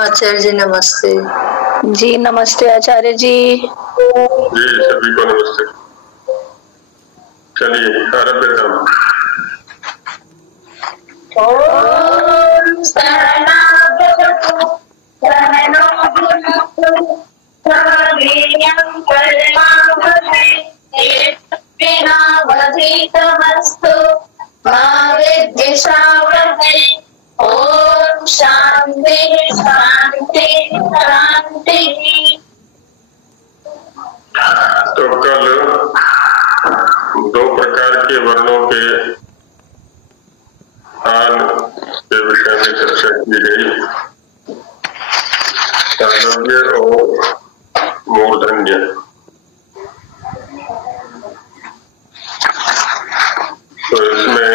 आचार्य जी नमस्ते। जी नमस्ते आचार्य जी। जी सभी को नमस्ते। चलिए आरंभ करता हूँ। ओम सहनावतु सहनो भुनक्तु सह परमावहै तेजस्विनावधीतमस्तु मा विद्विषावहै। ओम शांति शांति शांति। तो कल दो प्रकार के वर्णों के स्थान के विषय में चर्चा की गई, तालव्य और मूर्धन्य। तो इसमें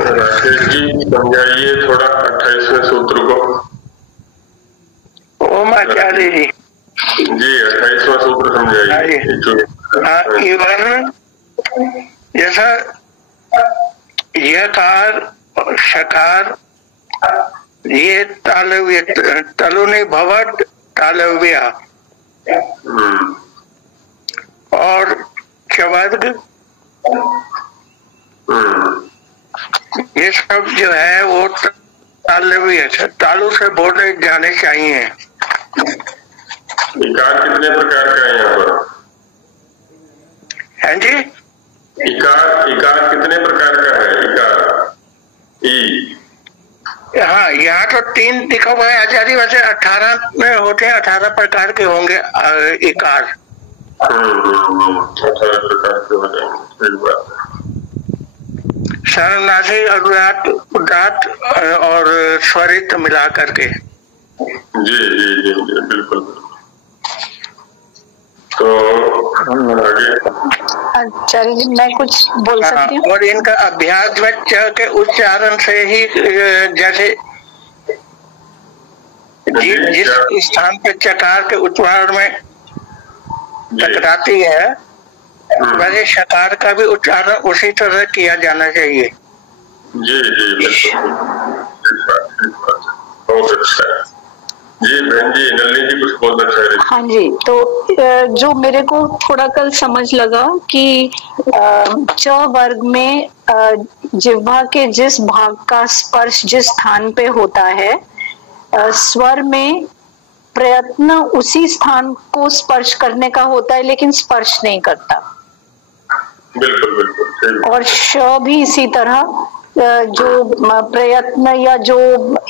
राकेश जी समझाइए थोड़ा 28वें सूत्र को। ओम आचार्य जी। जी 28वां सूत्र समझाइए। वर्ण जैसा यकार और शकार, ये तालव्य, तलुनि भवत तालव्या, और चवर्ग, ये सब जो है वो तालव्य है, तालु से बोले जाने चाहिए। इकार कितने प्रकार का है यहाँ पर? हैं जी? इकार कितने प्रकार का है? इकार ई। हाँ, यहाँ तो 3 लिखा हुआ है आचार्य, वैसे 18 में होते हैं, 18 प्रकार के होंगे इकार। 18 प्रकार के हो जाएंगे, सही बात है। सर्वनाशी, अनुदात, उदात और स्वरित मिला करके। जी जी जी जी बिल्कुल। तो आगे आचार्य जी मैं कुछ बोल सकती हूँ? और इनका अभ्यास में च के उच्चारण से ही, जैसे जिस स्थान पे चकार के उच्चारण में टकराती है, वैसे शकार का भी उच्चारण उसी तरह किया जाना चाहिए। जी जी बिल्कुल, बहुत अच्छा है। जी बहन जी, नलिनी जी कुछ बोलना चाह रही। हाँ जी, तो जो मेरे को थोड़ा कल समझ लगा कि च वर्ग में जिह्वा के जिस भाग का स्पर्श जिस स्थान पे होता है, स्वर में प्रयत्न उसी स्थान को स्पर्श करने का होता है लेकिन स्पर्श नहीं करता। बिल्कुल बिल्कुल। और श भी इसी तरह, जो प्रयत्न या जो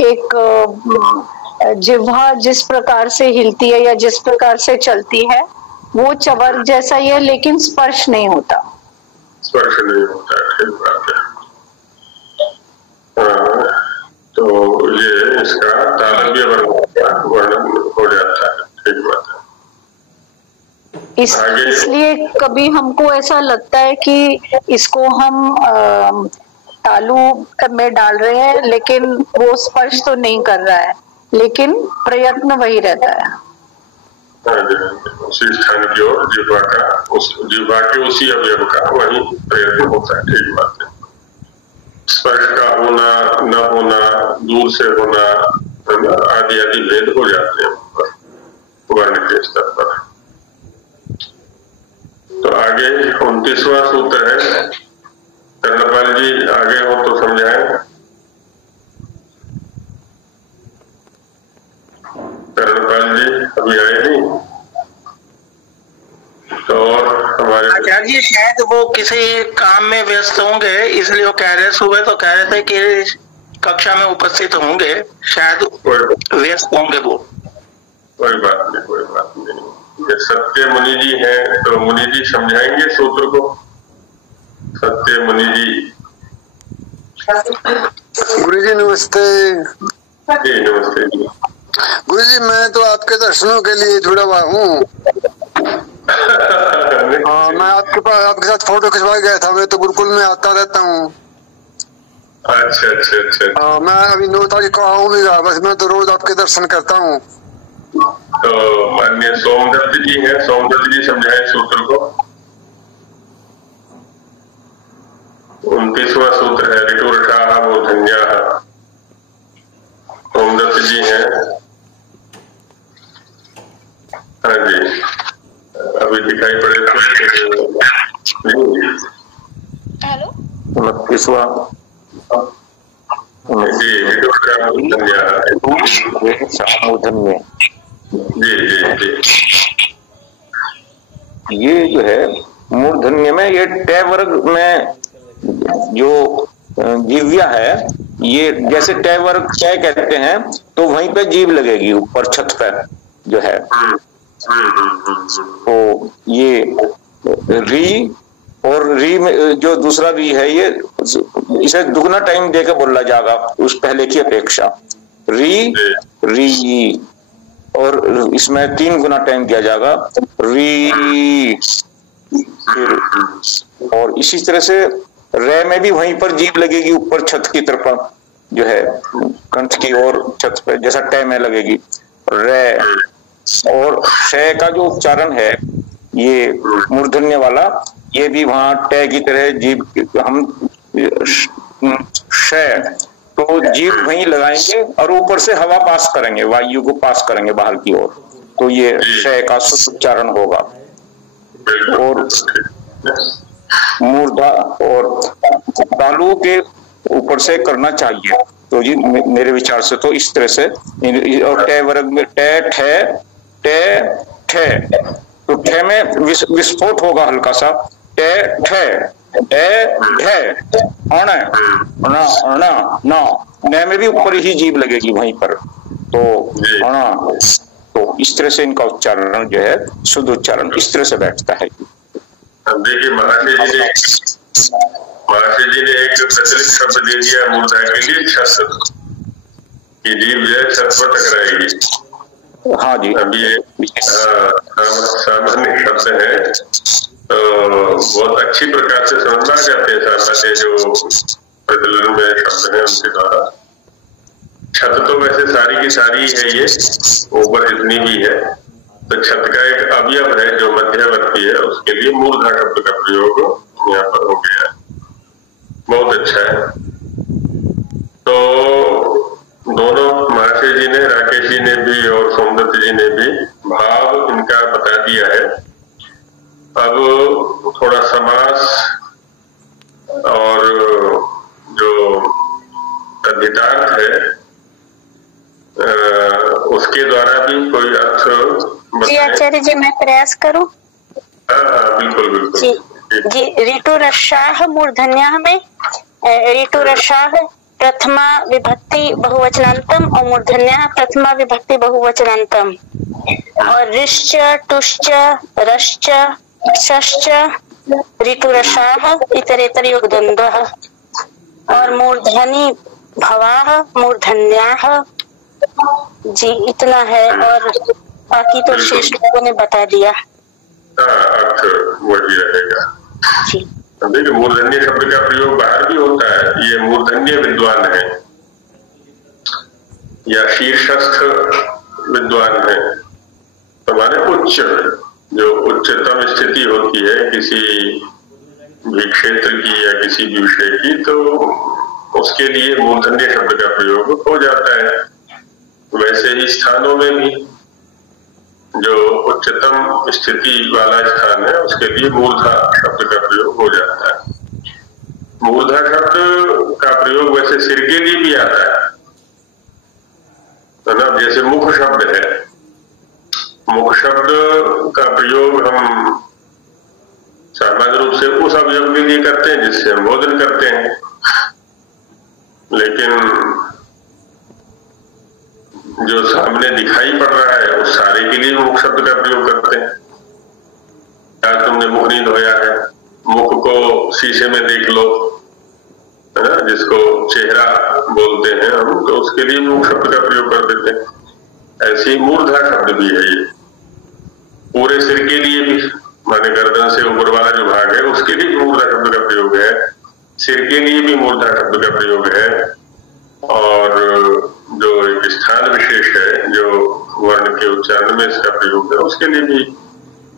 एक जिह्वा जिस प्रकार से हिलती है या जिस प्रकार से चलती है वो चवर्ग जैसा ही है लेकिन स्पर्श नहीं होता। स्पर्श नहीं होता, ठीक बात है। तो ये इसका तालव्य वर्णन हो जाता है, ठीक बात है। इसलिए कभी हमको ऐसा लगता है कि इसको हम तालु में डाल रहे हैं लेकिन वो स्पर्श तो नहीं कर रहा है, लेकिन प्रयत्न वही रहता है। उसी स्थान की ओर जिह्वा के उसी अवयव का वही प्रयत्न होता है, ठीक बात है। स्पर्श का होना न होना, दूर से होना आदि आदि भेद हो जाते हैं वर्ण के स्तर पर। तो आगे 29वां सूत्र है, कर्णपाल जी आगे हो तो समझाएं। कर्णपाल जी अभी आए नहीं, तो और हमारे आचार्य जी शायद वो किसी काम में व्यस्त होंगे, इसलिए वो कह रहे, सुबह तो कह रहे थे कि कक्षा में उपस्थित होंगे, शायद व्यस्त होंगे वो। कोई बात नहीं, कोई बात नहीं। ये सत्य मुनि जी हैं, तो मुनि जी समझाएंगे सूत्र को। सत्य मुनि जी। गुरु जी नमस्ते। जी नमस्ते जी। गुरु जी मैं तो आपके दर्शनों के लिए जुड़ा हुआ हूँ। मैं आपके साथ फोटो खिंचवा गया था, मैं तो गुरुकुल में आता रहता हूँ। अच्छा अच्छा अच्छा। मैं अभी 9 तारीख को आऊंगा, बस मैं तो रोज आपके दर्शन करता हूँ। तो माननीय सोमदत्त जी हैं, सोमदत्त जी समझाएं सूत्र को। 29वां सूत्र है ऋतुरषाः मूर्धन्याः। जी हैं। हाँ जी, अभी दिखाई पड़े थे। हेलो, 29वां जी मूर्धन्य। जी जी जी। ये जो है मूर्धन्य में, ये टे वर्ग में जो जीव्या है, ये जैसे टे वर्ग टे कहते हैं तो वहीं पे जीव लगेगी ऊपर छत पर जो है। तो ये री और री में जो दूसरा री है, ये इसे दुगना टाइम देकर बोला जाएगा उस पहले की अपेक्षा। री री, और इसमें 3 गुना टाइम दिया जाएगा री। और इसी तरह से रे में भी वहीं पर जीभ लगेगी ऊपर छत की तरफ जो है, कंठ की ओर छत पर, जैसा टे में लगेगी रे। और श का जो उच्चारण है ये मूर्धन्य वाला, ये भी वहां टे की तरह जीभ हम श, तो जीभ वहीं लगाएंगे और ऊपर से हवा पास करेंगे, वायु को पास करेंगे बाहर की ओर, तो ये श का शुद्ध उच्चारण होगा। और मूर्धा और तालु के ऊपर से करना चाहिए, तो जी मेरे विचार से तो इस तरह से। और टे वर्ग में टे ठे टे ठे, तो ठे में विस्फोट होगा हल्का सा, टे ठे टे ढे न में भी ऊपर ही जीभ लगेगी वहीं पर, तो अणा। तो इस तरह से इनका उच्चारण जो है, शुद्ध उच्चारण इस तरह से बैठता है। देखिए महर्षि जी ने एक प्रचलित शब्द दे दिया मूर्धा के लिए, छत की जीभ जो है छत पर टकराएगी। हाँ जी, अभी सामान्य शब्द है तो बहुत अच्छी प्रकार से समझ में आ जाते हैं सामान्य जो प्रचलन में शब्द है उनके द्वारा। छत तो वैसे सारी की सारी है, ये ऊपर जितनी भी है, तो छत का एक अवयव है जो मध्यवर्ती है, उसके लिए मूर्धा शब्द का प्रयोग यहाँ पर हो गया है। बहुत अच्छा है। तो दोनों महर्षि जी ने, राकेश जी ने भी और सोमदत्त जी ने भी भाव इनका बता दिया है। अब थोड़ा समास और जो तद्धितार्थ है उसके द्वारा भी कोई अर्थ जी आचार्य जी, मैं प्रयास करूं? हाँ बिल्कुल बिल्कुल जी। ऋतु रसाह मूर्धन्य में ऋतु रसाह प्रथमा विभक्ति बहुवचनांतम और मूर्धन्य प्रथमा विभक्ति बहुवचनांतम। और ऋश्च टुश्च रश्च शश्च ऋतु रसाह इतरेतर युगद्वन्द्वः। और मूर्धनि भवाः मूर्धन्याः। जी इतना है, और बाकी तो शेष लोगों ने बता दिया। अर्थ वही रहेगा जी। देखिए मूर्धन्य शब्द का प्रयोग बाहर भी होता है। ये मूर्धन्य विद्वान है या शीर्षस्थ विद्वान है, हमारे उच्च जो उच्चतम स्थिति होती है किसी भी क्षेत्र की या किसी भी विषय की, तो उसके लिए मूर्धन्य शब्द का प्रयोग हो जाता है। वैसे ही स्थानों में भी जो उच्चतम स्थिति वाला स्थान है उसके लिए मूर्धा शब्द का प्रयोग हो जाता है। मूर्धा शब्द का प्रयोग वैसे सिर के लिए भी आता है ना, जैसे मुख शब्द है। मुख शब्द का प्रयोग हम सामान्य रूप से उस अवयव के लिए करते हैं जिससे हम भोजन करते हैं, लेकिन जो सामने दिखाई पड़ रहा है उस सारे के लिए मुख शब्द का प्रयोग करते हैं। क्या तुमने मुख नहीं धोया है, मुख को शीशे में देख लो, है ना, जिसको चेहरा बोलते हैं हम, तो उसके लिए मुख शब्द का प्रयोग कर देते हैं। ऐसे ही मूर्धा शब्द भी है। ये पूरे सिर के लिए भी, माने गर्दन से ऊपर वाला जो भाग है उसके लिए मूर्धा शब्द का प्रयोग है, सिर के लिए भी मूर्धा शब्द का प्रयोग है, और जो एक स्थान विशेष है जो वर्ण के उच्चारण में इसका प्रयोग है उसके लिए भी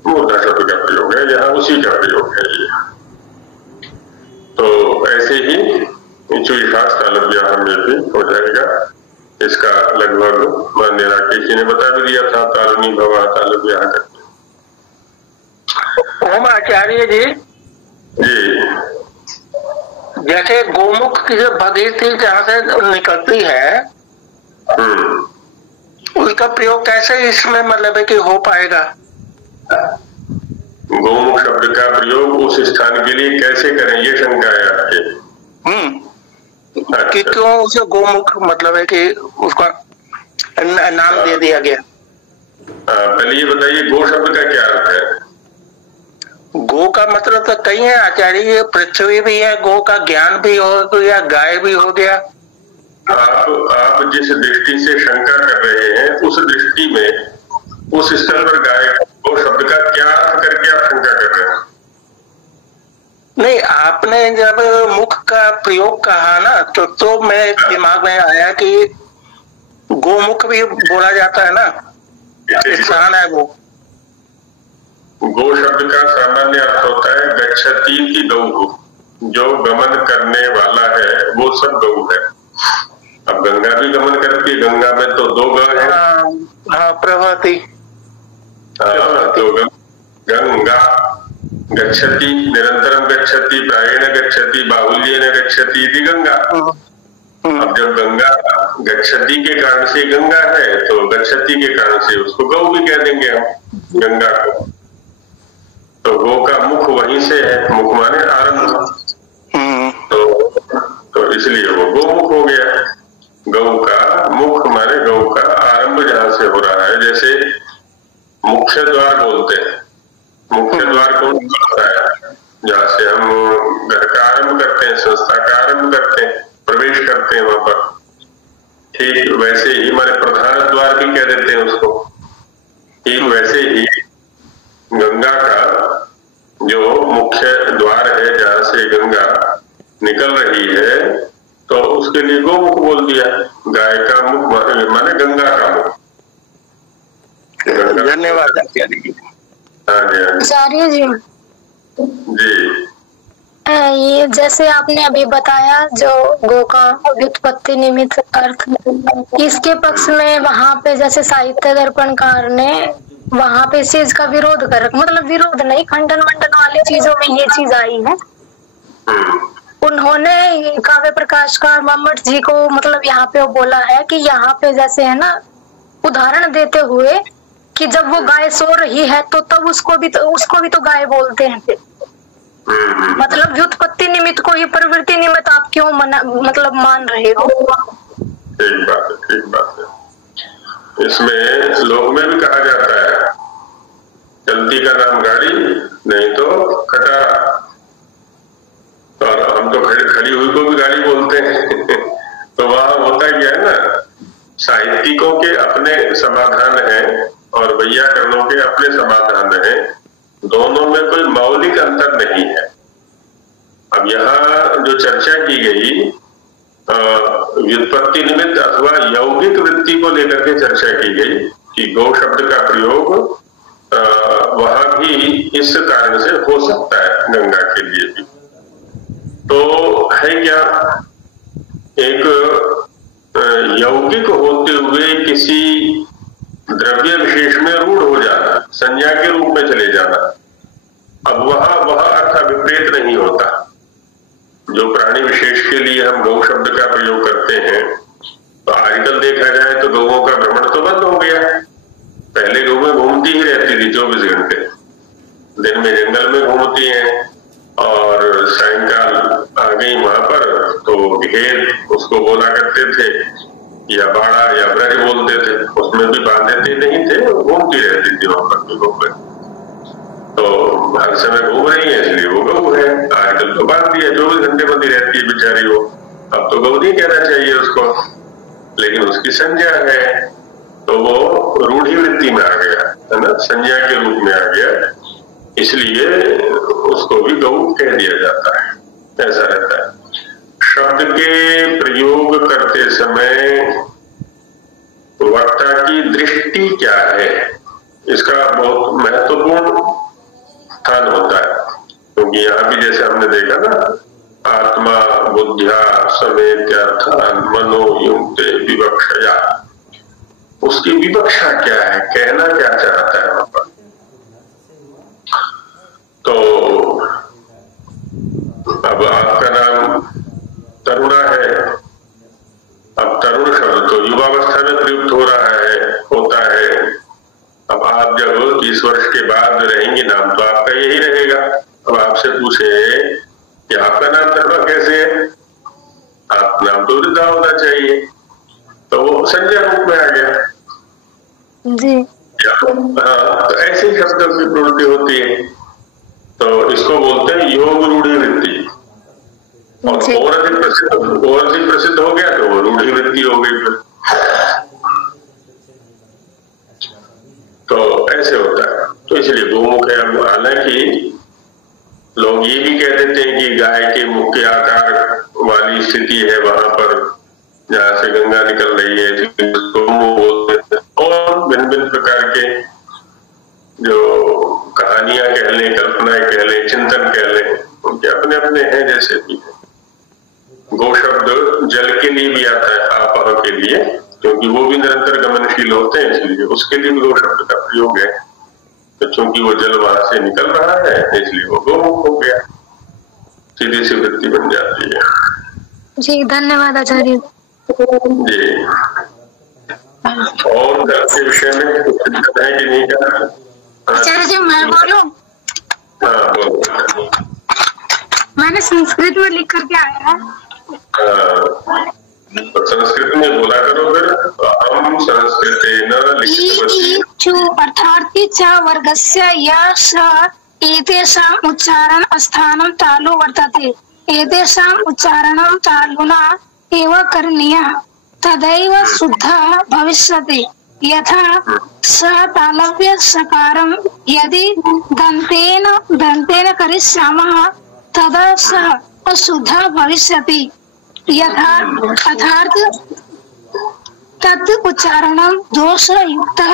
मूर्धा शब्द का प्रयोग है। यहाँ उसी का प्रयोग है ये। तो ऐसे ही में भी हो जाएगा। इसका लगभग मान्य राकेश जी ने बता भी दिया था, तालुनी भवा तालु ब्याह करके। ओम आचार्य जी, जैसे गोमुख की जो भगीरथी जहाँ से निकलती है, उसका प्रयोग कैसे इसमें मतलब है कि हो पाएगा? गोमुख शब्द का प्रयोग उस स्थान के लिए कैसे करें, ये शंका है आपकी। कि क्यों उसे गोमुख मतलब है कि उसका नाम दे दिया गया? पहले ये बताइए गो शब्द का क्या अर्थ है? गो का मतलब तो कई है आचार्य, ये पृथ्वी भी है, गो का ज्ञान भी हो गया, गाय भी हो गया। आप जिस दृष्टि से शंका कर रहे हैं उस दृष्टि में उस स्तर पर गाय गो शब्द का क्या अर्थ करके आप शंका कर रहे हैं? नहीं, आपने जब मुख का प्रयोग कहा ना तो मेरे दिमाग में आया कि गोमुख भी बोला जाता है ना, स्थान है वो। गो शब्द का सामान्य अर्थ होता है गच्छति की गौ, जो गमन करने वाला है वो सब गौ है। अब गंगा भी गमन करती है, गंगा में तो दो ग है। हाँ, प्रभाती। तो गंगा गच्छति, निरंतरम गच्छति, प्रायेण गच्छति, बाहुल्येन गच्छति इति गंगा। अब जब गंगा गच्छति के कारण से गंगा है तो गच्छति के कारण से उसको गौ भी कह देंगे हम गंगा को। तो गौ का मुख वहीं से है, मुख माने आरंभ, तो इसलिए वो गोमुख हो गया। गौ का मुख माने गौ का आरंभ जहां से हो रहा है। जैसे मुख्य द्वार बोलते हैं, मुख्य द्वार कौन होता है? जहां से हम घर का आरंभ करते हैं, संस्था का आरंभ करते हैं, प्रवेश करते हैं वहां पर। ठीक वैसे ही हमारे प्रधान द्वार भी कह देते हैं उसको। ठीक वैसे ही गंगा का जो मुख्य द्वार है जहां से गंगा निकल रही है तो उसके लिए गोमुख बोल दिया। गाय का मुख माने गंगा का मुख। धन्यवाद आचार्य जी। आचार्य जी, जी ये जैसे आपने अभी बताया जो गो का व्युत्पत्ति निमित्त अर्थ, इसके पक्ष में वहां पे जैसे साहित्य दर्पणकार ने वहां पे इस चीज का विरोध कर, मतलब विरोध नहीं, खंडन मंडन वाली चीजों में ये चीज आई है। उन्होंने काव्य प्रकाशकार मम्मट जी को मतलब यहाँ पे वो बोला है कि यहाँ पे जैसे है ना उदाहरण देते हुए कि जब वो गाय सो रही है तो तब उसको भी तो गाय बोलते हैं फिर। मतलब व्युत्पत्ति निमित्त को ही प्रवृत्ति निमित्त आप क्यों मतलब मान रहे हो? ठीक बात है, ठीक बात है। इसमें श्लोक में भी कहा जाता है चलती का नाम गाड़ी नहीं तो खटारा, और हम तो खड़ी हुई को भी गाड़ी बोलते हैं। तो वहां होता क्या है ना, साहित्यिकों के अपने समाधान हैं और वैयाकरणों के अपने समाधान हैं, दोनों में कोई मौलिक अंतर नहीं है। अब यहाँ जो चर्चा की गई व्युत्पत्ति निमित्त अथवा यौगिक वृत्ति को लेकर के चर्चा की गई कि गौ शब्द का प्रयोग वहां भी इस कारण से हो सकता है, गंगा के लिए भी। तो है क्या, एक यौगिक होते हुए किसी द्रव्य विशेष में रूढ़ हो जाना, संज्ञा के रूप में चले जाना। अब वह अर्थ विपरीत नहीं होता। जो प्राणी विशेष के लिए हम गौ शब्द का प्रयोग करते हैं, तो आजकल देखा जाए तो गौओं का भ्रमण तो बंद हो गया। पहले गौएं घूमती ही रहती थी 24 घंटे, दिन में जंगल में घूमती हैं और सायंकाल आ गई वहां पर तो घेर उसको बोला करते थे, या बाड़ा या ब्रज बोलते थे, उसमें भी बांधते नहीं थे, घूमती रहती थी वहां पर गौ। तो हर समय घूम रही है इसलिए वो गौ है। आजकल तो बांध दिया, 24 घंटे बंदी रहती है बेचारी वो। अब तो गौ नहीं कहना चाहिए उसको, लेकिन उसकी संज्ञा है तो वो रूढ़ी वृत्ति में आ गया है ना, संज्ञा के रूप में आ गया, इसलिए उसको भी गौ कह दिया जाता है। ऐसा रहता है। शब्द के प्रयोग करते समय वक्ता की दृष्टि क्या है, इसका बहुत महत्वपूर्ण स्थान होता है। क्योंकि यहाँ भी जैसे हमने देखा ना, आत्मा बुद्ध्या समेत्यार्थान मनो युक्ते विवक्षया, उसकी विवक्षा क्या है, कहना क्या चाहता है वहां पर। तो अब आपका नाम तरुणा है, अब तरुण शब्द तो युवावस्था में प्रयुक्त हो रहा है, होता है। अब आप जब 30 वर्ष के बाद रहेंगे, नाम तो आपका यही रहेगा। अब आपसे पूछे कि आपका नाम तरुणा कैसे है, आप नाम तो वृद्धा होना चाहिए, तो वो संज्ञा रूप में आ गया जी। हाँ, तो ऐसे ही शब्दों की प्रवृत्ति होती है, तो इसको बोलते हैं योग रूढ़ी वृत्ति। और अधिक प्रसिद्ध हो गया तो वो रूढ़ी वृत्ति हो गई फिर। तो ऐसे होता है, तो इसलिए गोमुख है। हालांकि लोग ये भी कह देते हैं कि गाय के मुख के आकार वाली स्थिति है वहां पर जहां से गंगा निकल रही है, गोमुख बोलते हैं। और भिन्न भिन्न प्रकार के जो कहानियां कह लें, कल्पनाएं कह लें, चिंतन कह लें, उनके अपने अपने हैं। जैसे कि गो शब्द जल के लिए भी आता है, आपह के लिए, क्योंकि वो भी निरंतर गमनशील होते हैं, इसलिए उसके लिए भी गो शब्द का प्रयोग है। तो चूंकि वो जल वहां से निकल रहा है, इसलिए वो गोमुख हो गया, सीधी सी वृत्ति बन जाती है। जी धन्यवाद आचार्य जी। और धर्म के विषय में कुछ है कि नहीं क्या? आचार्य जी मैं बोलूं? हाँ बोलो। मैंने संस्कृत में लिख करके आया है। तो संस्कृत में बोला करो फिर। हम संस्कृतेन लिखितवती अर्थार्थी च वर्गस्य यश एतेषाम् उच्चारण स्थानं तालु वर्तते, एतेषाम् उच्चारणं तालुना एव करणीयः, तदैव शुद्धः भविष्यति। यथा स तालव्य सकारं यदि दन्तेन करिष्यामः तदा सः अशुद्धः भविष्यति। यथा अर्थात् तत् उच्चारणं दोषयुक्तः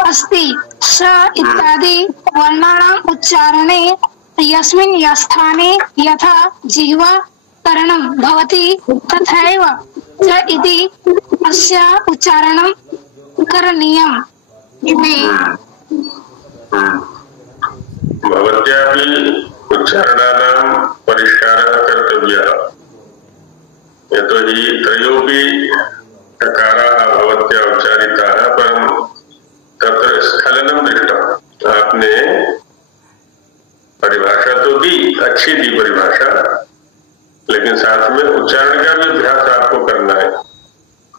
अस्ति। स इत्यादि वर्णानाम् उच्चारणे यस्मिन् स्थाने यथा जिह्वाकरणं भवति तथैव च इति अस्य उच्चारणं करणीयम् इति। भवत्यापि उच्चारणानां परिष्कारः कर्तव्यः। यतोहि त्रयोऽपि चकाराः भवत्या उच्चारिताः, परं तत्र स्खलनं दृष्टम्। आपने परिभाषा तो दी, अच्छी दी परिभाषा, लेकिन साथ में उच्चारण का भी अभ्यास आपको करना है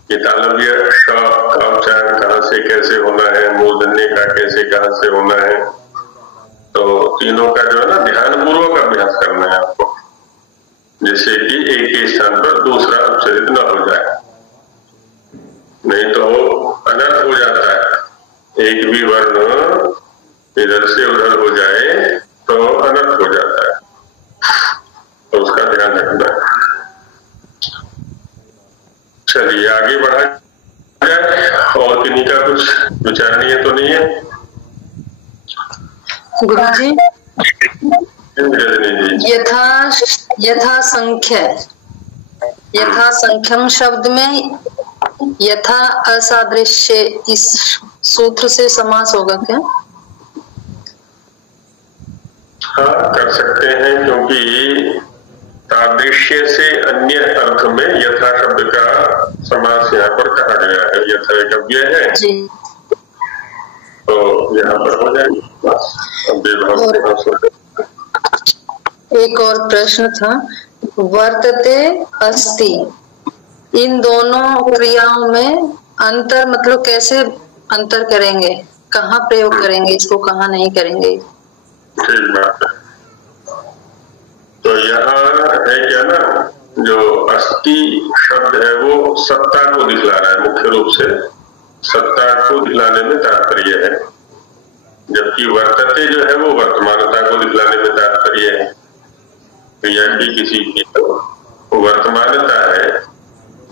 कि तालव्य श का उच्चारण कहाँ से कैसे होना है, मूर्धन्य का कैसे कहाँ से होना है। तो तीनों का जो है ना ध्यान पूर्वक अभ्यास करना है आपको, जिससे कि एक ही स्थान पर दूसरा उच्चारित न हो जाए, नहीं तो अनर्थ हो जाता है। एक भी वर्ण इधर से उधर हो जाए तो अनर्थ हो जाता है, तो उसका ध्यान रखना है। चलिए आगे बढ़ा जाए। और किन्हीं का कुछ विचारणीय तो नहीं है? गुरुजी यथा संख्यम शब्द में यथा असादृश्य, इस सूत्र से समास होगा क्या? हाँ कर सकते हैं, क्योंकि सादृश्य से अन्य अर्थ में यथा शब्द का समास यहाँ पर कहा गया है। यथा एक अव्यय है जी। तो यहाँ पर हो जाएगी बस। एक और प्रश्न था, वर्तते अस्ति, इन दोनों क्रियाओं में अंतर मतलब कैसे अंतर करेंगे, कहाँ प्रयोग करेंगे इसको, कहाँ नहीं करेंगे? ठीक बात है। तो यहाँ है क्या ना, जो अस्ति शब्द है वो सत्ता को दिखला रहा है, मुख्य रूप से सत्ता को दिखलाने में तात्पर्य है, जबकि वर्तते जो है वो वर्तमानता को दिखलाने में तात्पर्य है। क्रिया की किसी की तो वर्तमानता है,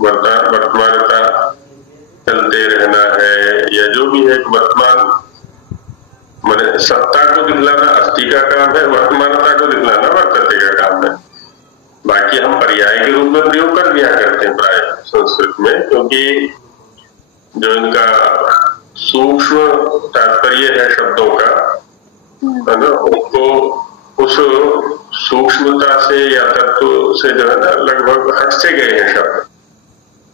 वर्तमानता चलते रहना है या जो भी है, वर्तमान माने सत्ता को दिखलाना अस्ति का काम है, वर्तमानता को दिखलाना वर्तते का काम है। संस्कृत में, क्योंकि जो इनका सूक्ष्म तात्पर्य है शब्दों का, है ना, उनको उस सूक्ष्मता से या तत्व से जो है ना लगभग हट से गए हैं शब्द।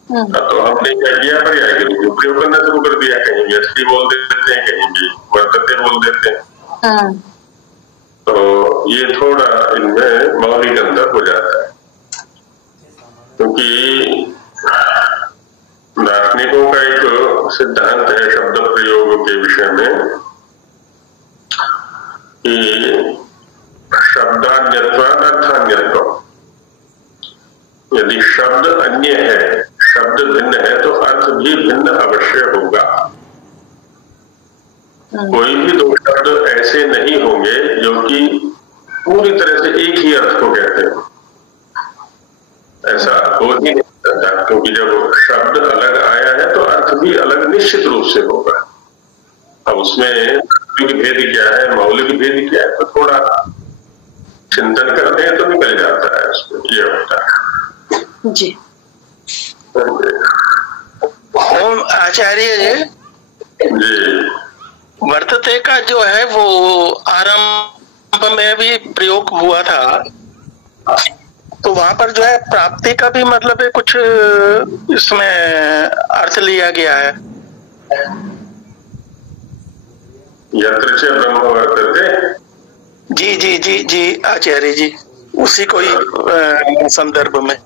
तो हमने क्या किया, पर्याय के रूप में प्रयोग करना शुरू कर दिया। कहीं भी अस्थि बोल देते हैं, कहीं भी वर्तते बोल देते हैं। तो ये थोड़ा इनमें मौलिक अंतर हो जाता है, क्योंकि दार्शनिकों का एक सिद्धांत है शब्द प्रयोग के विषय में कि शब्दान्यत्वात् अर्थान्यत्वम्। यदि शब्द अन्य है, शब्द भिन्न है, तो अर्थ भी भिन्न अवश्य होगा। कोई भी दो शब्द ऐसे नहीं होंगे जो कि पूरी तरह से एक ही अर्थ को कहते हैं, ऐसा हो ही नहीं सकता, क्योंकि जब शब्द अलग आया है तो अर्थ भी अलग निश्चित रूप से होगा। अब उसमें भेद क्या है, मौलिक भेद क्या है, तो थोड़ा चिंतन करते हैं तो निकल जाता है उसमें, ये होता है जी। ओम आचार्य जी, वर्तते का जो है वो आरंभ में भी प्रयोग हुआ था, तो वहां पर जो है प्राप्ति का भी मतलब है कुछ इसमें अर्थ लिया गया है। यत्र च ब्रह्म वर्तते, जी जी जी जी आचार्य जी, उसी को ही संदर्भ में।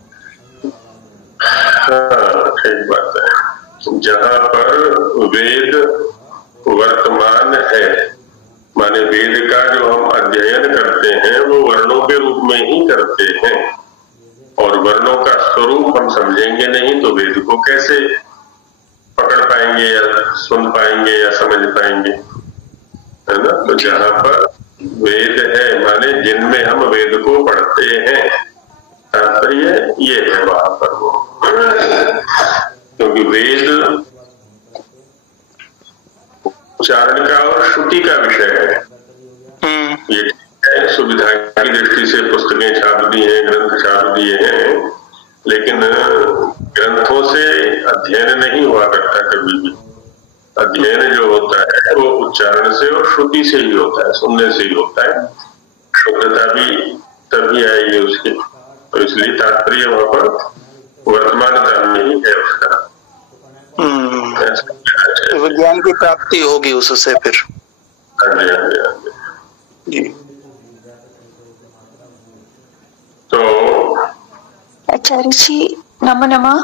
हाँ, ठीक बात है। जहाँ पर वेद वर्तमान है, माने वेद का जो हम अध्ययन करते हैं वो वर्णों के रूप में ही करते हैं, और वर्णों का स्वरूप हम समझेंगे नहीं तो वेद को कैसे पकड़ पाएंगे या सुन पाएंगे या समझ पाएंगे, है ना। तो जहाँ पर वेद है, माने जिनमें हम वेद को पढ़ते हैं, तात्पर्य ये है वहां पर वो, क्योंकि वेद उच्चारण का और श्रुति का विषय है। ये सुविधा की दृष्टि से पुस्तकें छाप दी हैं, ग्रंथ छाप दिए हैं, लेकिन ग्रंथों से अध्ययन नहीं हुआ करता कभी भी। अध्ययन जो होता है वो उच्चारण से और श्रुति से ही होता है, सुनने से ही होता है। शुद्धता भी तभी आएगी उसकी, तो इसलिए तात्पर्य वहां पर वर्तमानता में ही है उसका। विज्ञान की प्राप्ति होगी उससे फिर। जी। तो आचार्यजी नमो नमः।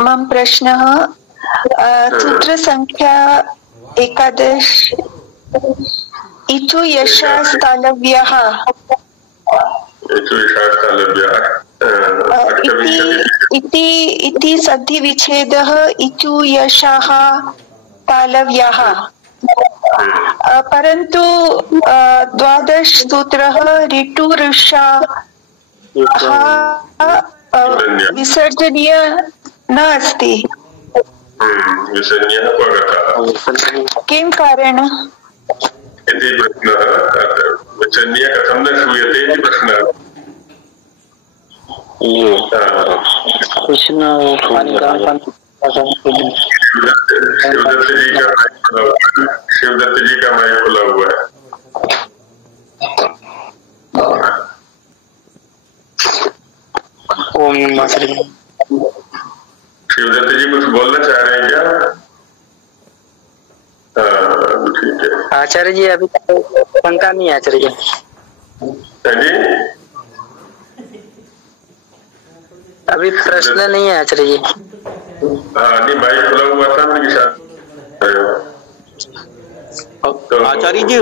मम प्रश्नः सूत्रसङ्ख्या 11 इतु यशास्तालव्यः इति सन्धिविच्छेदः इतु यशः तालव्यः, परन्तु 12 सूत्रः ऋटुरुषा विसर्जनीय न अस्ति। किं कारण? इति प्रश्नः, वचनीय कथं न श्रूयते इति प्रश्नः। शिवदत्त जी का माइक खुला हुआ है। शिवदत्त जी कुछ बोलना चाह रहे हैं क्या? ठीक है आचार्य जी, अभी शंका नहीं है आचार्य जी। अभी प्रश्न नहीं है आचार्य जी। हाँ, नहीं माइक खुला हुआ था मेरे साथ। तो आचार्य जी,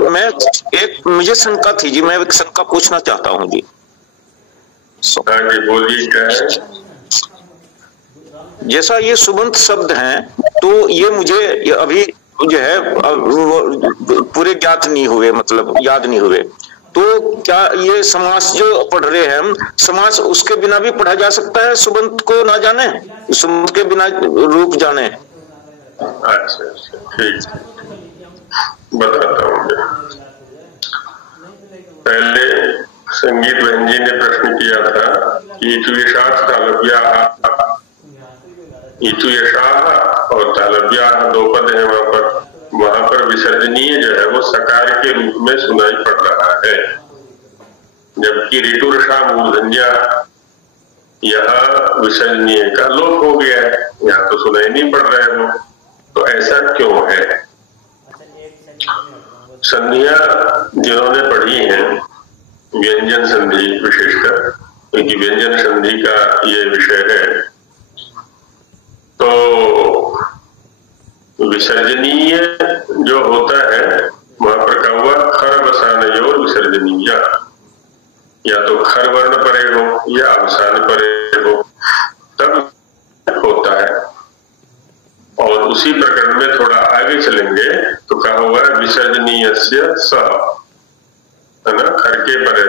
मुझे शंका थी जी, मैं एक शंका पूछना चाहता हूँ जी। बोलिए क्या है? जैसा ये सुबंत शब्द हैं, तो ये मुझे अभी जो है पूरे ज्ञात नहीं हुए, मतलब याद नहीं हुए। तो क्या ये समास जो पढ़ रहे हैं हम, समास उसके बिना भी पढ़ा जा सकता है, सुबंत को ना जाने, सुबंत के बिना रूप जाने? अच्छा, ठीक, बताता हूँ। पहले संगीत बहन जी ने प्रश्न किया था कि इचुयशाह और तालव्या दो पद है वहां पर विसर्जनीय जो है वो सकार के रूप में सुनाई पड़ रहा है, जबकि ऋतुरषा मूर्धन्या यह विसर्जनीय का लोप हो गया है, यहाँ तो सुनाई नहीं पड़ रहा है वो। तो ऐसा क्यों है? संधियां जिन्होंने पढ़ी हैं, व्यंजन संधि विशेषकर, क्योंकि व्यंजन संधि का ये विषय है, तो विसर्जनीय जो होता है वहां पर कहा हुआ खर अवसान और विसर्जनीय, या तो खर वर्ण परे हो या अवसान परे हो तब होता है। और उसी प्रकरण में थोड़ा आगे चलेंगे तो कहा हुआ है विसर्जनीय से स, है ना, खर के परे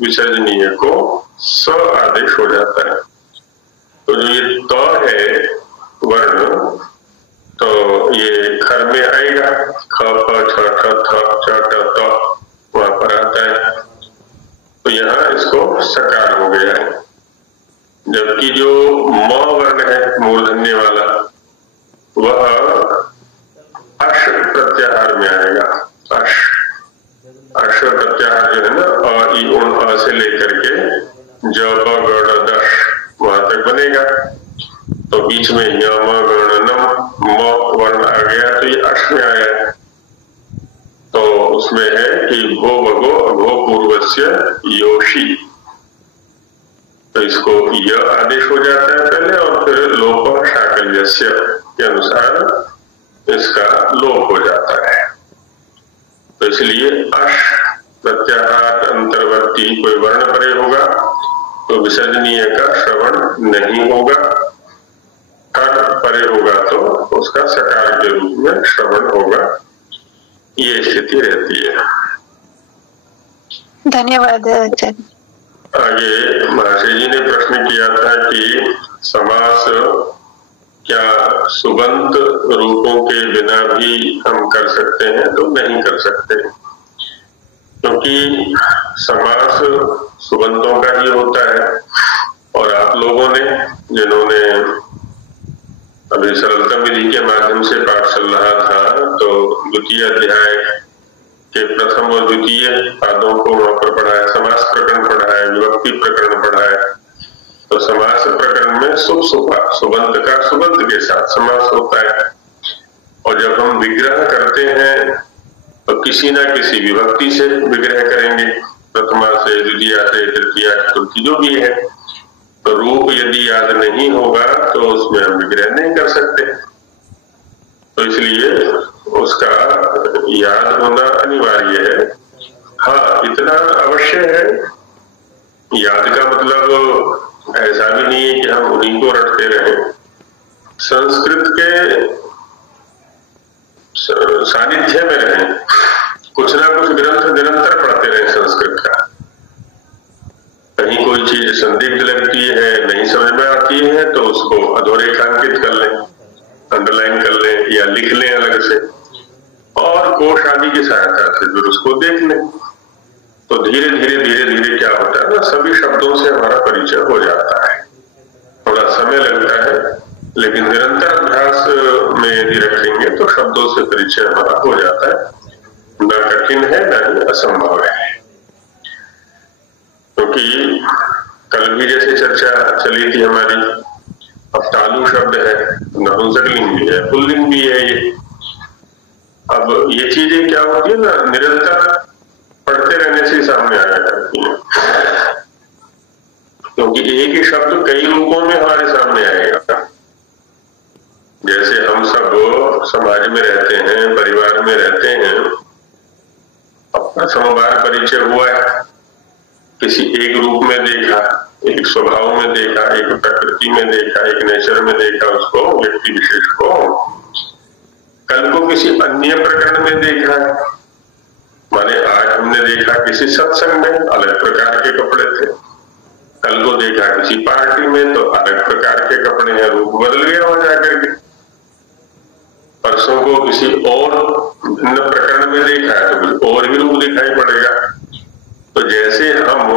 विसर्जनीय को स आदेश हो जाता है। तो जो ये त है वर्ण, तो ये खर में आएगा, ख प छ ठ थ च ट त वहां पर आता है, तो यहाँ इसको सकार हो गया है। जबकि जो म वर्ण है मूर्धन्य वाला वह अश प्रत्याहार में आएगा। अश प्रत्याहार जो है ना, अ ई उण अ से लेकर के ज ब ग ड़ दश वहां तक बनेगा, तो बीच में यम गण नम म वर्ण आ गया, तो ये अश में आया है। तो उसमें है कि भो भगो अघो पूर्वस्य योषी, तो इसको य आदेश हो जाता है पहले और फिर लोप शाकल्यस्य के अनुसार इसका लोप हो जाता है। तो इसलिए अश प्रत्याहार अंतर्वर्ती कोई वर्ण परे होगा तो विसर्जनीय का श्रवण नहीं होगा, खर परे होगा तो उसका सकार के रूप में श्रवण होगा, ये स्थिति रहती है। धन्यवाद आचार्य। आगे महर्षि जी ने प्रश्न किया था कि समास क्या सुबंत रूपों के बिना भी हम कर सकते हैं? तो नहीं कर सकते, क्योंकि समास सुबंतों का ही होता है। और आप लोगों ने जिन्होंने अभी सरलतम विधि के माध्यम से पाठ चल रहा था, तो द्वितीय अध्याय के प्रथम और द्वितीय पादों को वहां पर पढ़ा है, समास प्रकरण पढ़ा है, विभक्ति प्रकरण पढ़ा है। तो समास प्रकरण में सुबंत का सुबंत के साथ समास होता है। और जब हम विग्रह करते हैं तो किसी ना किसी विभक्ति से विग्रह करेंगे, प्रथमा से, द्वितीया से, तृतीया चतुर्थी जो भी है। तो रूप यदि याद नहीं होगा तो उसमें हम विग्रह नहीं कर सकते, तो इसलिए उसका याद होना अनिवार्य है। हाँ, इतना अवश्य है, याद का मतलब ऐसा भी नहीं है कि हम उन्हीं को रटते रहें। संस्कृत के सानिध्य में रहें, कुछ ना कुछ ग्रंथ निरंतर पढ़ते रहें संस्कृत का। कहीं कोई चीज संदिग्ध लगती है, नहीं समझ में आती है, तो उसको अधोरेखांकित कर लें, अंडरलाइन कर लें या लिख लें अलग से, और कोश आदि की सहायता से फिर उसको देख लें। तो धीरे धीरे क्या होता है ना, सभी शब्दों से हमारा परिचय हो जाता है। थोड़ा समय लगता है, लेकिन निरंतर अभ्यास में यदि रखेंगे तो शब्दों से परिचय हमारा हो जाता है। न कठिन है न ही असंभव है। क्योंकि कल भी जैसे चर्चा चली थी हमारी, अब तालु शब्द है, नपुंसक लिंग भी है, पुल्लिंग भी है ये। अब ये चीजें क्या होती है ना, निरंतर पढ़ते रहने से सामने आया करती है, क्योंकि एक ही शब्द कई रूपों में हमारे सामने आएगा। जैसे हम सब समाज में रहते हैं, परिवार में रहते हैं, अपना समवार परिचय हुआ है, किसी एक रूप में देखा, एक स्वभाव में देखा, एक प्रकृति में देखा, एक नेचर में देखा उसको, व्यक्ति विशेष को। कल को किसी अन्य प्रकरण में देखा है, माने आज हमने देखा किसी सत्संग में अलग प्रकार के कपड़े थे, कल को देखा किसी पार्टी में तो अलग प्रकार के कपड़े हैं, रूप बदल गया वहां जाकर के। परसों को किसी और भिन्न प्रकरण में देखा है तो कुछ और ही रूप दिखाई पड़ेगा। तो जैसे हम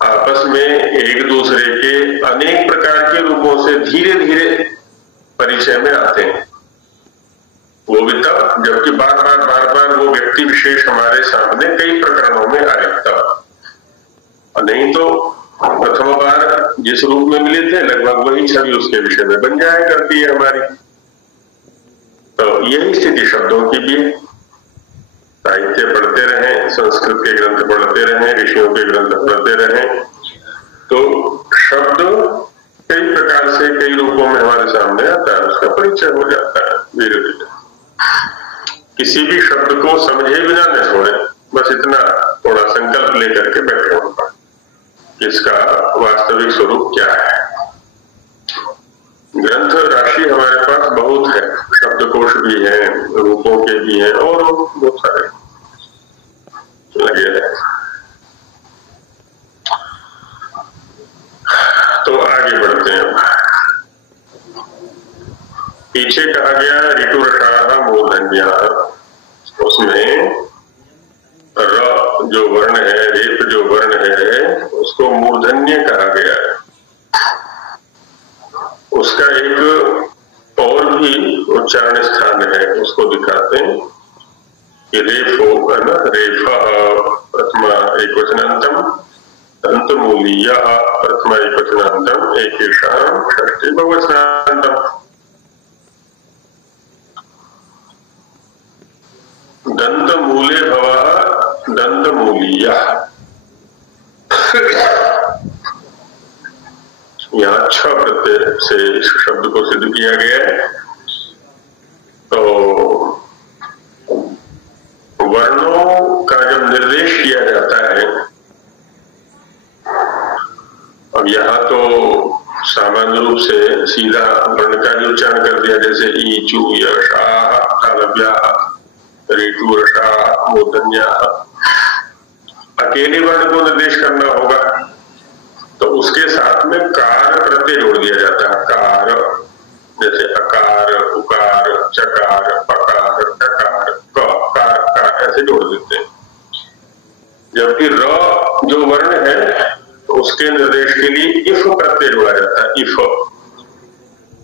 आपस में एक दूसरे के अनेक प्रकार के रूपों से धीरे धीरे परिचय में आते हैं, वो भी तब जबकि बार बार वो व्यक्ति विशेष हमारे सामने कई प्रकरणों में आए तब, और नहीं तो प्रथम बार जिस रूप में मिले थे लगभग वही छवि उसके विषय में बन जाया करती है हमारी। तो यही स्थिति शब्दों की भी है। साहित्य पढ़ते रहें, संस्कृत के ग्रंथ पढ़ते रहें, ऋषियों के ग्रंथ पढ़ते रहें, तो शब्द कई प्रकार से कई रूपों में हमारे सामने आता है, उसका परिचय हो जाता है धीरे धीरे। किसी भी शब्द को समझे बिना न छोड़े, बस इतना थोड़ा संकल्प लेकर के बैठे होगा इसका वास्तविक स्वरूप क्या है। ग्रंथ राशि हमारे पास बहुत है, शब्दकोश भी है, रूपों के भी हैं और बहुत सारे लगे हैं। तो आगे बढ़ते हैं। पीछे कहा गया ऋतुरषाः मूर्धन्याः, उसमें र जो वर्ण है, रेप जो वर्ण है, उसको मूर्धन्य कहा गया है। उसका एक और भी उच्चारण स्थान है, उसको दिखाते हैं कि रेफो है ना, रेफा प्रथमा एकवचनान्तम, दन्तमूलीयः प्रथमा एकवचनान्तम, एकेषां षष्ठी बहुवचनान्तम। दन्तमूले भवः दन्तमूलीयः, यहाँ छ प्रत्यय से इस शब्द को सिद्ध किया गया है। तो वर्णों का जब निर्देश किया जाता है, अब यहाँ तो सामान्य रूप से सीधा वर्ण का ही उच्चारण कर दिया, जैसे ई चू यशाः तालव्याः ऋतुरषाः मूर्धन्याः। अकेले वर्ण को निर्देश करना होगा तो उसके साथ में कार प्रत्यय जोड़ दिया जाता है। कार जैसे अकार, उकार, चकार, पकार, टकार, कार कार ऐसे जोड़ देते हैं। जबकि र जो वर्ण है तो उसके निर्देश के लिए इफ प्रत्यय जोड़ा जाता है, इफ।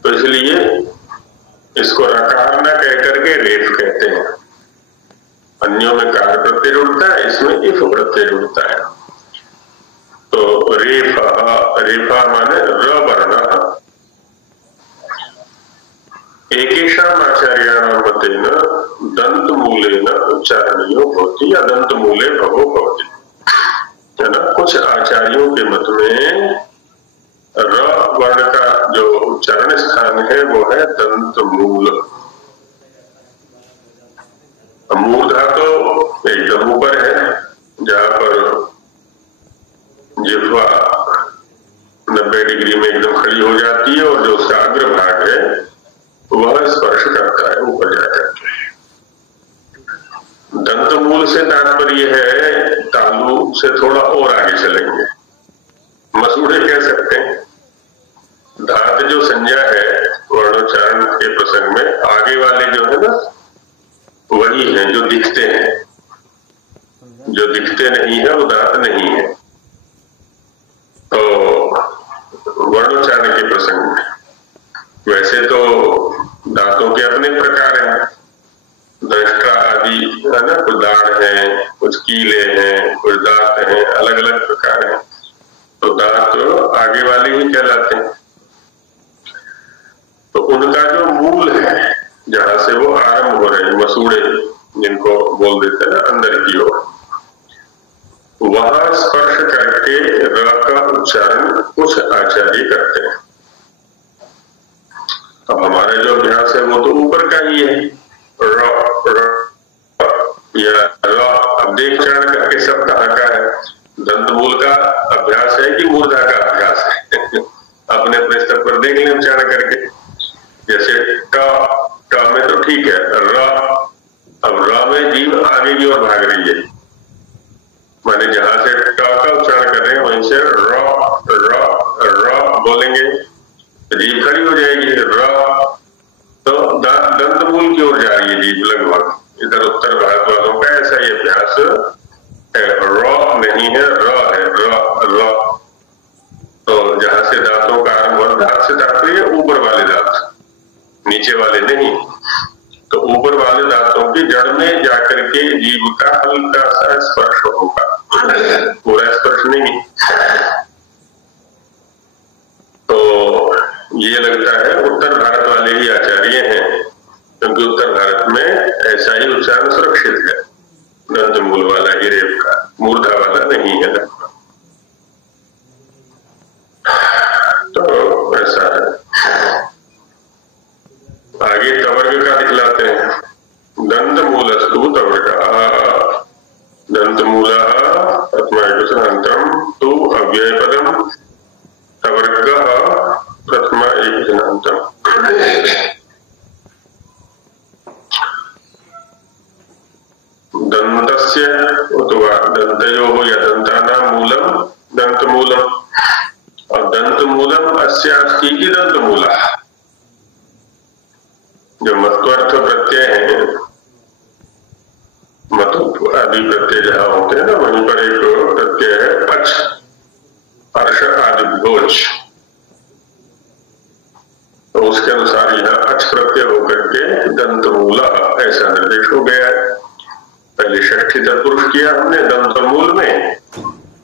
तो इसलिए इसको रकार न कह करके रेफ कहते हैं। अन्यों में कार प्रत्यय जुड़ता है, इसमें इफ प्रत्यय जुड़ता है। तो रेफा, रेफा माने र वर्ण। एकेषाम् आचार्याणां मतेन दन्तमूलेन उच्चारणीयो भवति या दन्तमूले भवो भवति, है ना। कुछ आचार्यों के मत में र वर्ण का जो उच्चारण स्थान है वो है दंतमूल। मूर्धा तो एकदम ऊपर है, जहां पर जिह्वा 90 डिग्री में एकदम खड़ी हो जाती है और जो उसका अग्रभाग है वह स्पर्श करता है ऊपर जाकर के। दंतमूल से तात्पर्य है तालु से थोड़ा और आगे चलेंगे, मसूड़े कह सकते हैं। धात जो संज्ञा है वर्णोच्चारण के प्रसंग में, आगे वाले जो है ना वही है जो दिखते हैं, जो दिखते नहीं है वो दांत नहीं है। तो वर्णोच्चारण के प्रसंग में वैसे तो दांतों के अपने प्रकार हैं, दृष्टा आदि है ना, कुछ दाढ़ है, कुछ कीले हैं, कुछ दांत हैं, अलग अलग प्रकार हैं। तो दांत तो आगे वाले ही कहलाते हैं। तो उनका जो मूल है, जहां से वो आरंभ हो रहे हैं, मसूड़े जिनको बोल देते हैं ना अंदर की ओर, वहां स्पर्श करके र का उच्चारण कुछ आचार्य करते हैं। अब हमारा जो अभ्यास है वो तो ऊपर का ही है, र या र। अब देख चरण करके सब कहाँ का है, दंतमूल का अभ्यास है कि मूर्धा का अभ्यास है अपने अपने स्तर पर देख लें उच्चारण करके। जैसे ट में तो ठीक है, र, अब र में जीव आगे की ओर भाग रही है, माने जहां से ट का उच्चारण कर रहे हैं वहीं से र बोलेंगे, जीभ खड़ी हो जाएगी। र तो दंतमूल की ओर जा रही है जीभ लगभग, इधर उत्तर भारत वालों का ऐसा ही अभ्यास र नहीं है, र है, र। तो जहां से दांतों का आरंभ हुआ, दांत से तात्पर्य ऊपर वाले दांत, नीचे वाले नहीं। तो ऊपर वाले दांतों की जड़ में जाकर के जीभ का हल्का सा स्पर्श होगा, पूरा स्पर्श नहीं। तो ये लगता है उत्तर भारत वाले ही आचार्य हैं, क्योंकि उत्तर भारत में ऐसा ही उच्चारण सुरक्षित है, दंत मूल वाला ही रेप का, मूर्धा वाला नहीं है। तो ऐसा है। आगे तवर्ग का दिखलाते हैं। दंत मूलस्तु तवर्ग, दंत मूल प्रथम तु अव्ययपदम, तवर्ग प्रथम एकवचनान्तम। दन्तस्य अथवा दन्तयोः या दन्तानां मूलम दन्तमूलम, और दन्तमूलम अस्या अस्ति इति दन्तमूलः। जो मत्वर्थ प्रत्यय है, मत आदि प्रत्यय जहां होते हैं ना, वहीं पर एक प्रत्यय है अच, अर्श आदि भोज। तो उसके अनुसार यह अच प्रत्यय होकर के दंतमूल ऐसा निर्देश हो गया है। पहले षष्ठी तत्पुरुष किया हमने दंतमूल में,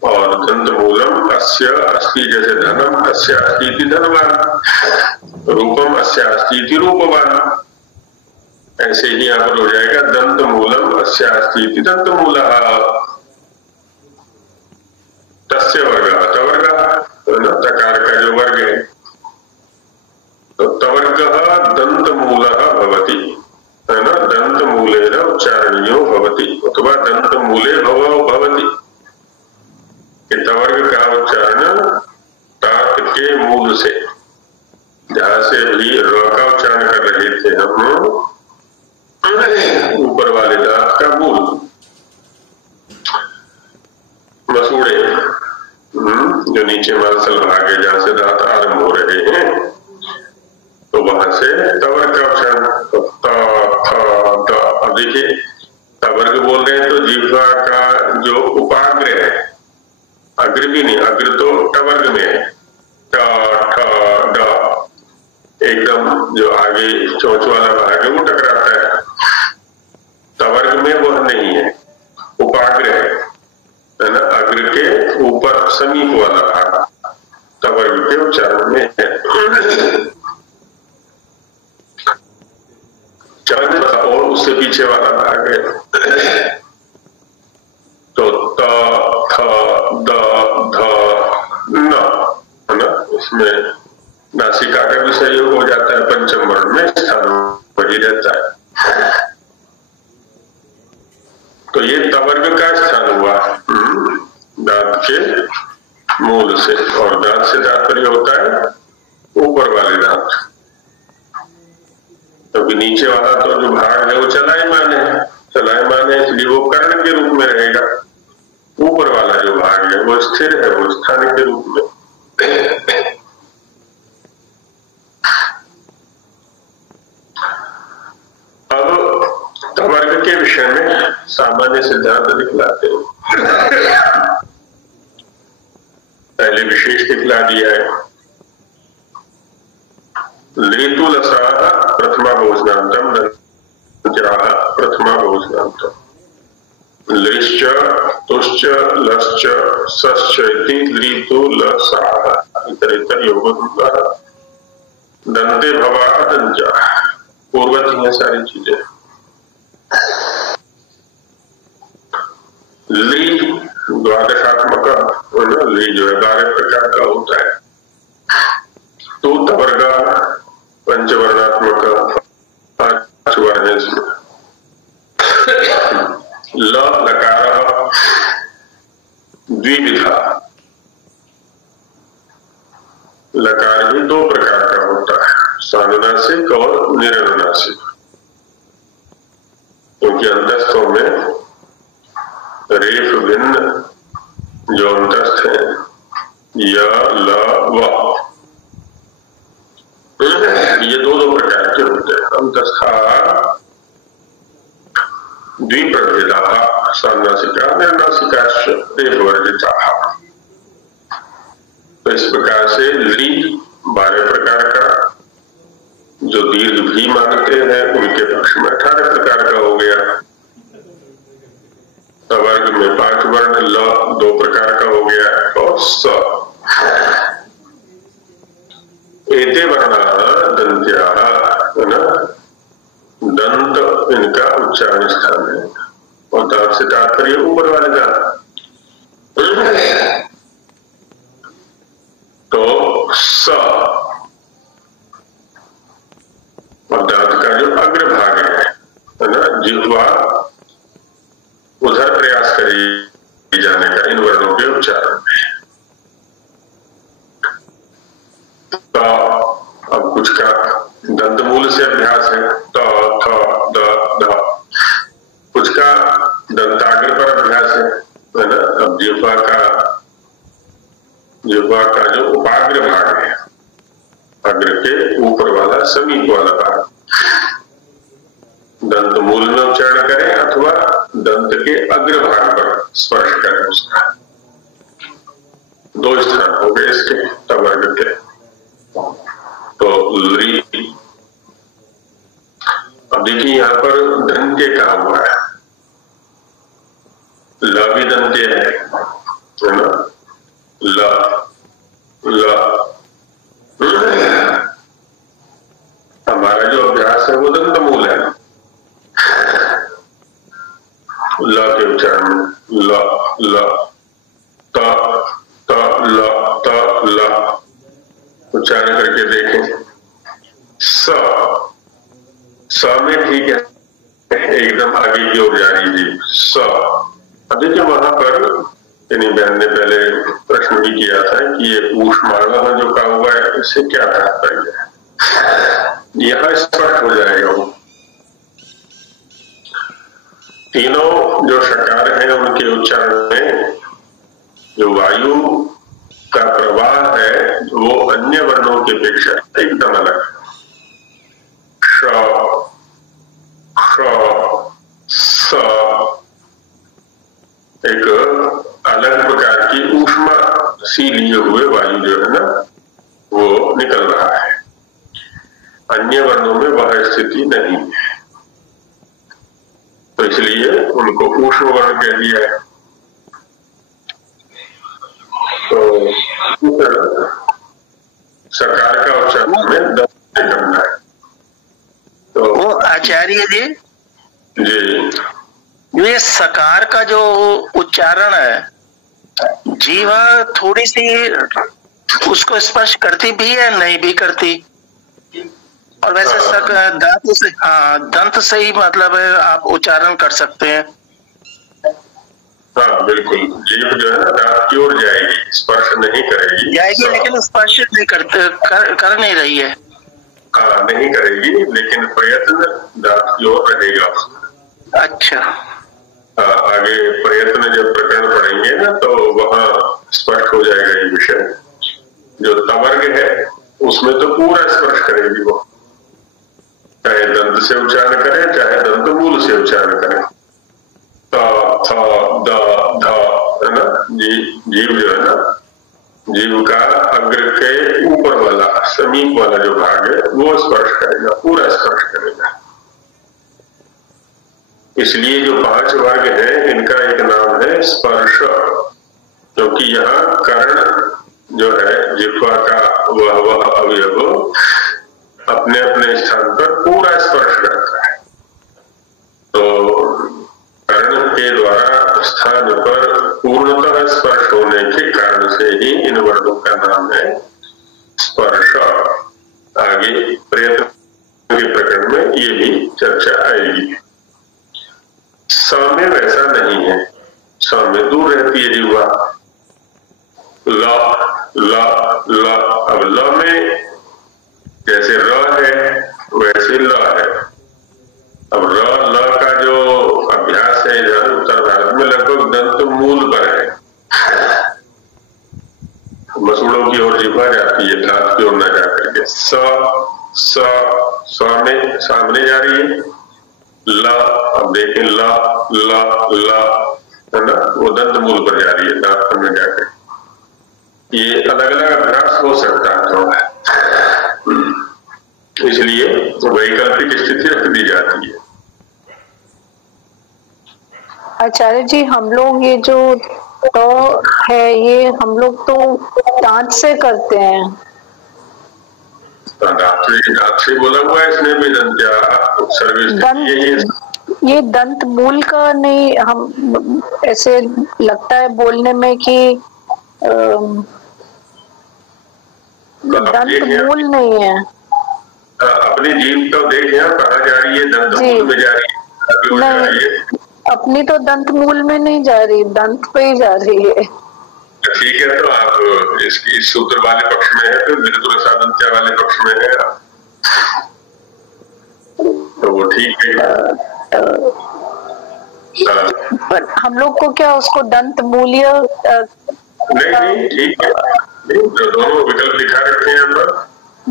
और दंतमूलम अस्य अस्ति, जैसे धनम अस्य अस्ति इति धनवान, रूपम अस्य अस्ति इति रूपवान, ऐसे ही यहां पर हो जाएगा दंतमूलम अस्य अस्ति इति दंतमूलः। तस्य वर्ग तवर्ग, तकार का जो वर्ग है, तो तवर्ग दंतमूलः भवति, है ना, दंतमूलेन उच्चारणीयो भवति अथवा दंतमूले भवो भवति। तवर्ग का उच्चारण दांत के मूल से, जहां से भी र का उच्चारण कर रहे थे हम, ऊपर वाले दांत का मूल, मसूड़े, जो नीचे मांसल भाग है, जहां से दांत आरंभ हो रहे हैं, तो वहां से तवर्ग का उच्चारण। अब देखिए तवर्ग बोल रहे हैं तो जिह्वा का जो उपाग्र है, अग्र भी नहीं, अग्र तो टवर्ग में है, ट ठ ड, एकदम जो आगे चोंच वाला भाग है वो टकराता है। तवर्ग में वह नहीं है, उपाग्र है ना, अग्र के ऊपर समीप वाला भाग तवर्ग के उच्चारण में है। चरण और उससे पीछे वाला भाग है। तो त थ द ध न, है ना, इसमें नासिका का भी सहयोग हो जाता है, पंचम वर्ण में स्थान वही रहता है। तो ये तवर्ग का स्थान हुआ दांत के मूल से, और दांत से तात्पर्य होता है ऊपर वाले दांत, क्योंकि नीचे वाला तो जो भाग है वो चलायमान है, चलायमान है इसलिए वो कर्ण के रूप में रहेगा। ऊपर वाला जो भाग है वो स्थिर है, वो स्थान के रूप में। अब तवर्ग के विषय में सामान्य सिद्धांत दिखलाते हैं। पहले विशेष दिखला दिया है। लीतुलसाः प्रथमा भोजनान्तम, दंत्राः प्रथमा भोजनान्तम, लिश्च तुश्च लश्च सश्च इति लीतुलसाः इतरेतर योगोद्भवः, दन्ते भवाः दंजाः, पूर्वत है सारी चीजें। ली द्वादशात्मक, ली जो है 12 प्रकार का होता है। तो तवर्ग पंचवर्णात्मक 5 वर्ण है इसमें। ल लकार द्विविधा, लकार भी 2 प्रकार का होता है, सानुनासिक और निरनुनासिक, क्योंकि अंतस्थों में रेफ भिन्न जो अंतस्थ है, य ल व, ये 2 प्रकार के होते हैं। अंतस्था द्विप्रभेदा सन्नासिका निर्नासिकाश्च रेफवर्जिताः। तो इस प्रकार से ली 12 प्रकार का, जो दीर्घ भी मानते हैं उनके पक्ष में 18 प्रकार का हो गया। वर्ग में 5 वर्ण, ल 2 प्रकार का हो गया और स। एते वर्णा दंत्या, है ना, दंत इनका उच्चारण स्थान है और दांत से तात्पर्य ऊपर वाले दांत। तो स और दांत का जो अग्रभाग है ना, जिह्वा, उधर प्रयास करी जाने का इन वर्णों के उच्चारण में। तो अब कुछ का दंतमूल से अभ्यास है, त थ द ध। कुछ का दंताग्र पर अभ्यास है ना। अब जिह्वा का जो उपाग्र भाग है, अग्र के ऊपर वाला समीप वाला भाग, दंत मूल में उच्चारण करें अथवा दंत के अग्र भाग पर स्पर्श करें उसका। 2 स्थान हो गए इसके तवर्ग के। तो ली, अब देखिए यहां पर दंत्य कहा हुआ है, ल भी दंत्य है ना। हमारा जो अभ्यास है वो दंत मूल है। ल के उच्चारण में ल ल त त ल त ल उच्चारण करके देखें। स में ठीक है, एकदम आगे की ओर जा रही थी स। अब देखिए वहां पर यानी बहन ने पहले प्रश्न भी किया था कि ये ऊष्मागम जो कहा हुआ है इससे क्या तात्पर्य है, यहां स्पष्ट हो जाएगा। वो तीनों जो षकार हैं उनके उच्चारण में जो वायु का प्रवाह है वो अन्य वर्णों की अपेक्षा एकदम अलग है। श, श, स एक अलग प्रकार की ऊष्मा सी लिए हुए वायु जो है ना वो निकल रहा है। अन्य वर्णों में वह स्थिति नहीं है, तो इसलिए उनको ऊष्म वर्ण कह दिया है। तो सकार का उच्चारण में दंत करना है। तो वो आचार्य जी ये सकार का जो उच्चारण है, जीवा थोड़ी सी उसको स्पर्श करती भी है, नहीं भी करती। और वैसे दांत से, हाँ, दंत से ही मतलब है आप उच्चारण कर सकते हैं। हाँ बिल्कुल, जीभ जो है ना दांत की ओर जाएगी, स्पर्श नहीं करेगी। जाएगी लेकिन स्पर्श नहीं कर नहीं रही है। हाँ नहीं करेगी, लेकिन प्रयत्न दांत की ओर रहेगा उसका। अच्छा, आगे प्रयत्न जब प्रकरण पढ़ेंगे ना तो वहां स्पष्ट हो जाएगा ये विषय। जो तवर्ग है उसमें तो पूरा स्पर्श करेगी वो, चाहे दंत से उच्चारण करें चाहे दंत मूल से उच्चारण करें। त थ द ध है ना, जीव जो है ना, जीव का अग्र के ऊपर वाला समीप वाला जो भाग है वो स्पर्श करेगा, पूरा स्पर्श करेगा। इसलिए जो 5 वर्ग हैं इनका एक नाम है स्पर्श, क्योंकि यहाँ कर्ण जो है जिह्वा का वह अवयव अपने अपने स्थान पर पूरा स्पर्श करता है। तो कर्ण के द्वारा स्थान पर पूर्णतः स्पर्श होने के कारण से ही इन वर्णों का नाम है स्पर्श। आगे प्रयत्न के प्रकरण में ये भी चर्चा आएगी। सामने वैसा नहीं है, सामने दूर रहती है जिह्वा। ला ला ला, अब ल में जैसे र है वैसे ल है। अब र ल का जो अभ्यास है इधर उत्तर भारत में लगभग दंत मूल पर है, मसूड़ों की ओर जिह्वा जाती है, दांत की ओर न जाकर के। स में सामने जा रही है, ला, अब देखें ला ला ला है ना, वो दंत मूल पर जा रही है दांत में जाकर। ये अलग अलग अभ्यास हो सकता है थोड़ा, इसलिए वैकल्पिक स्थिति रख दी जाती है। आचार्य जी, हम लोग ये जो तो है ये हम लोग तो दांत से करते हैं। दांत से बोला हुआ है इसमें भी सर्विस ये दंत मूल का नहीं, हम ऐसे लगता है बोलने में कि दंत मूल नहीं है। अपनी जीभ तो देखें कहाँ जा रही है, दंत मूल में जा रही है, नहीं अपनी तो दंत मूल में नहीं जा रही, दंत पे ही जा रही है। ठीक है, तो आप इस सूत्र वाले पक्ष में है, फिर मृदुरसा दंत्या वाले पक्ष में है, तो वो ठीक है। पर हम लोग को क्या उसको दंत मूल्य नहीं ठीक है, जो दोनों विकल्प दिखा रखे हैं पर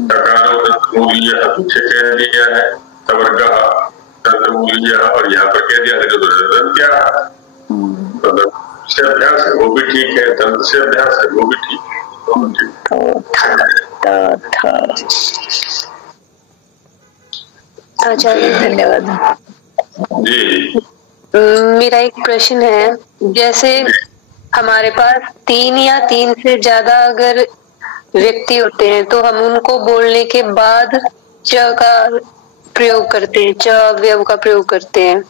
दकारो दंत मूल्य पीछे कह दिया है, तवर्गा दंत मूल्य, और यहाँ पर कह दिया है जो दंत्या, तो से अभ्यास है वो भी ठीक है, दंत से अभ्यास है वो भी ठीक है। आचार्य धन्यवाद जी। मेरा एक प्रश्न है, जैसे हमारे पास 3 या 3 से ज्यादा अगर व्यक्ति होते हैं तो हम उनको बोलने के बाद च का प्रयोग करते हैं, च अवयव का प्रयोग करते हैं,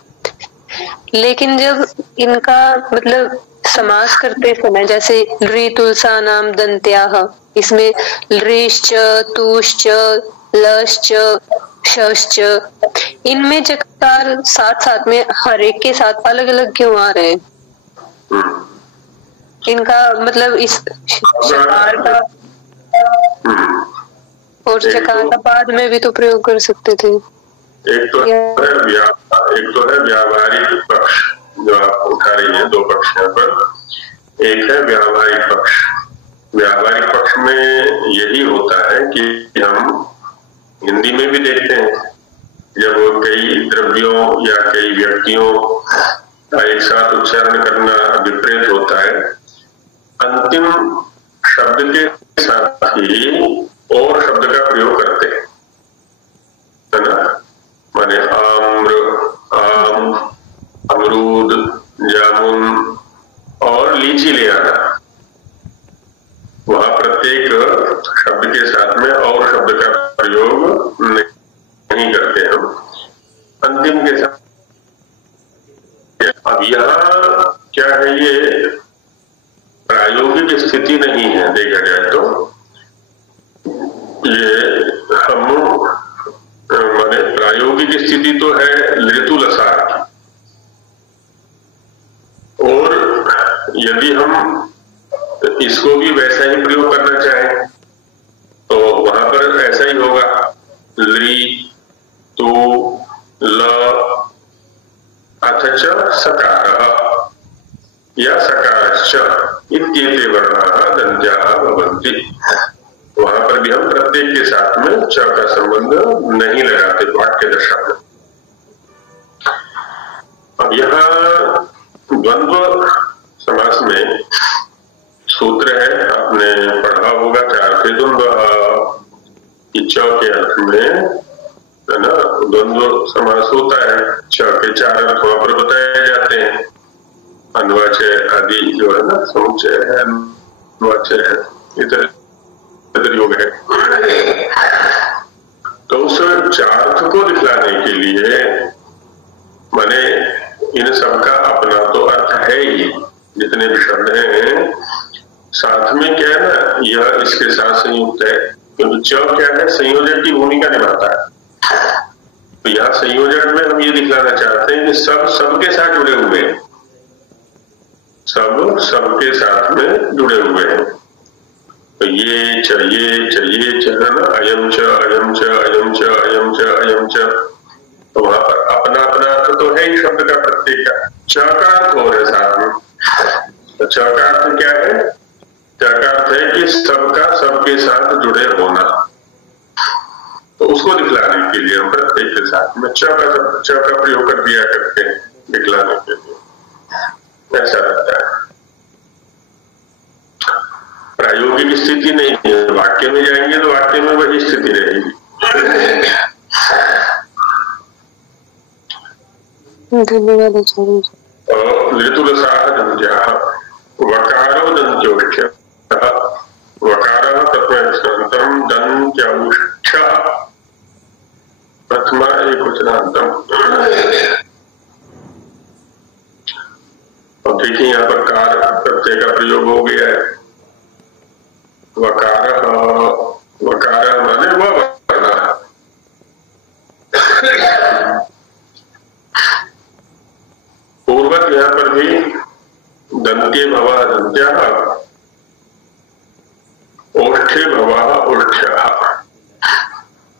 लेकिन जब इनका मतलब समास करते समय जैसे लृ तुलसा नाम दंत्याः, इसमें लृश्च तुश्च लश्च शश्च, इनमें जकार साथ साथ में हर एक के साथ अलग अलग क्यों आ रहे हैं? इनका मतलब इस शकार का और चकार का बाद में भी तो प्रयोग कर सकते थे। एक तो है व्यावहारिक पक्ष जो आप उठा रही हैं, 2 पक्ष यहाँ पर। एक है व्यावहारिक पक्ष। व्यावहारिक पक्ष में यही होता है कि हम हिंदी में भी देखते हैं, जब कई द्रव्यों या कई व्यक्तियों का एक साथ उच्चारण करना विपरीत होता है, अंतिम शब्द के साथ ही और शब्द का प्रयोग करते हैं, है ना, माने आम्र, आम, अमरूद, जामुन और लीची ले आना, वहां प्रत्येक शब्द के साथ में और शब्द का प्रयोग नहीं करते हम, अंतिम के साथ। अब यहाँ क्या है, ये प्रायोगिक स्थिति नहीं है, देखा जाए तो ये हम माने प्रायोगिक स्थिति तो है लृतुलसार की, और यदि हम इसको भी वैसा ही प्रयोग करना चाहें तो वहां पर ऐसा ही होगा, लृ तु ल अथ च सकारः या सकारश्च इत्येते वर्णाः दन्त्याः भवन्ति। वहां पर भी हम प्रत्येक के साथ में च का संबंध नहीं लगाते वाक्य दशा में। अब यहाँ द्वंद्व समास में सूत्र है, आपने पढ़ा होगा, 4 थे द्वंद्व, च के अर्थ में है ना द्वंद्व समास होता है, च के 4 अर्थ वहां पर बताए जाते हैं, अन्वाचय आदि जो है ना, समुच्चय है, अन्वाचय है, इतर योग है। तो उस 4 को दिखलाने के लिए माने इन सबका अपना तो अर्थ है ही, जितने भी शब्द हैं, साथ में क्या है ना, यह इसके साथ संयुक्त है, क्योंकि च क्या है, संयोजक की भूमिका निभाता है। तो यहाँ संयोजक में हम ये दिखलाना चाहते हैं कि सब सबके साथ जुड़े हुए हैं, सब सबके साथ में जुड़े हुए हैं। तो ये च है ना, अयम च अयम च अयम च अयम च अयम च, तो वहां पर अपना अपना अर्थ तो है ही शब्द का प्रत्येक का, च का अर्थ हो रहा है साथ में। तो च का अर्थ क्या है, च का अर्थ है कि सबका सबके साथ जुड़े होना, तो उसको दिखलाने के लिए हम प्रत्येक के साथ में च का प्रयोग कर दिया करते हैं दिखलाने के लिए, ऐसा रहता है। प्रायोगिक स्थिति नहीं है, वाक्य में जाएंगे तो वाक्य में वही स्थिति रहेगी। धन्यवाद आचार्य जी। ऋतुरसाः दन्त्याः वकारो दन्त्योष्ठ्यः वकारः प्रथमान्तरं दन्त्यौष्ठ्यः प्रथमा एकवचनान्तम्। अब देखिए यहाँ पर कार प्रत्यय का प्रयोग हो गया है। वकारः माने वह वर्ण। पूर्वक यहाँ पर भी दंत्ये भवा दंत्याः ओष्ठ्ये भवा ओष्ठ्याः,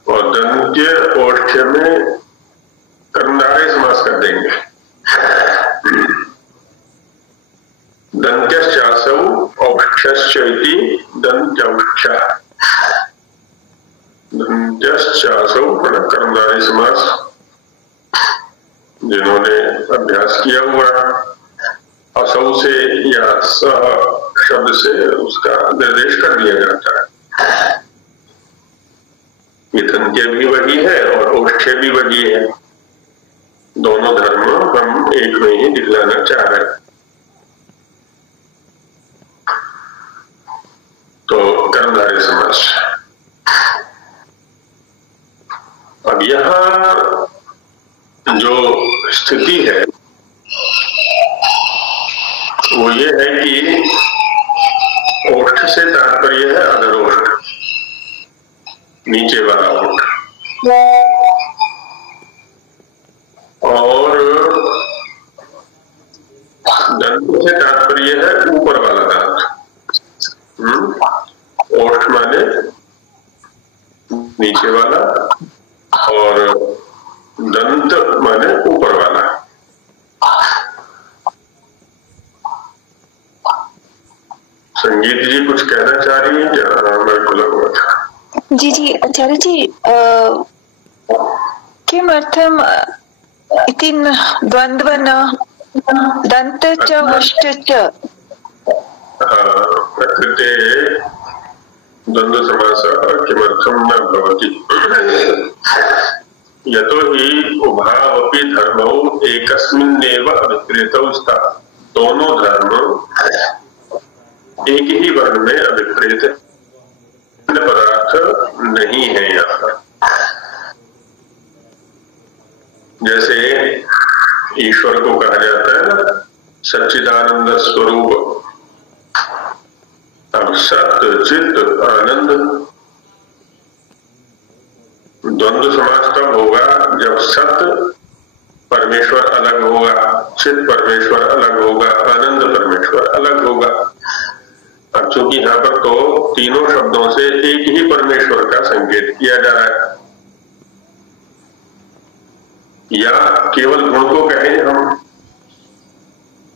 और दंत्य ओष्ठ्य में कर्मधारय समास कर देंगे। दंत्यश्चासौ औष्ठ्यश्च इति दंत्यौष्ठ्यः। दंत्यश्चासौ कर्मधारय समास जिन्होंने अभ्यास किया हुआ, असौ से या सह शब्द से उसका निर्देश कर दिया जाता है। ये दंत्य भी वही है और औष्ठ्य भी वही है, दोनों धर्म हम एक में ही दिखलाना चाह रहे हैं। तो कर्मधारय समास। अब यहां जो स्थिति है वो ये है कि ओष्ठ से तात्पर्य है अधरोष्ठ, नीचे वाला ओष्ठ, और दंत से तात्पर्य है ऊपर वाला दांत। ओष्ठ माने नीचे वाला और दंत माने ऊपर वाला। संगीत जी कुछ कहना चाह रही है क्या? मैं खुला हुआ था। जी आचार्य जी, किमर्थम इति द्वंद्व न दंत च वष्ट च? प्रकृते द्वंद्व समासः किमर्थम न भवति? यतो हि उभावपि धर्मौ एकस्मिन्नेव अभिप्रेतौ स्तः। दोनों धर्म एक ही वर्ण में अभिप्रेत पदार्थ नहीं है यहाँ पर। जैसे ईश्वर को कहा जाता है ना सच्चिदानंद स्वरूप। अब सत्य चित्त आनंद, द्वंद्व समास तब होगा जब सत्य परमेश्वर अलग होगा, चित्त परमेश्वर अलग होगा, आनंद परमेश्वर अलग होगा। अब चूंकि यहाँ पर तो तीनों शब्दों से एक ही परमेश्वर का संकेत किया जा रहा है, या केवल गुण को कहें हम,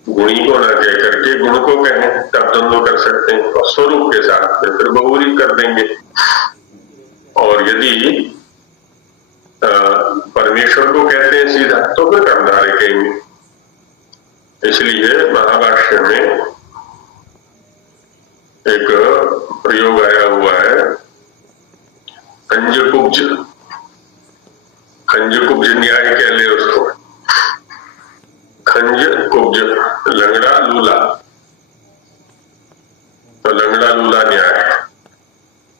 गुणी को ना कह करके गुण को कहें तब द्वंद्व कर सकते हैं, और स्वरूप के साथ में फिर बहुरी कर देंगे। और यदि परमेश्वर को कहते हैं सीधा तो फिर कर्मधारय कहेंगे। इसलिए महाभाष्य में एक प्रयोग आया हुआ है खंजकुब्ज। खंजकुब्ज न्याय कह ले उसको, खंजकुब्ज लंगड़ा लूला, तो लंगड़ा लूला न्याय।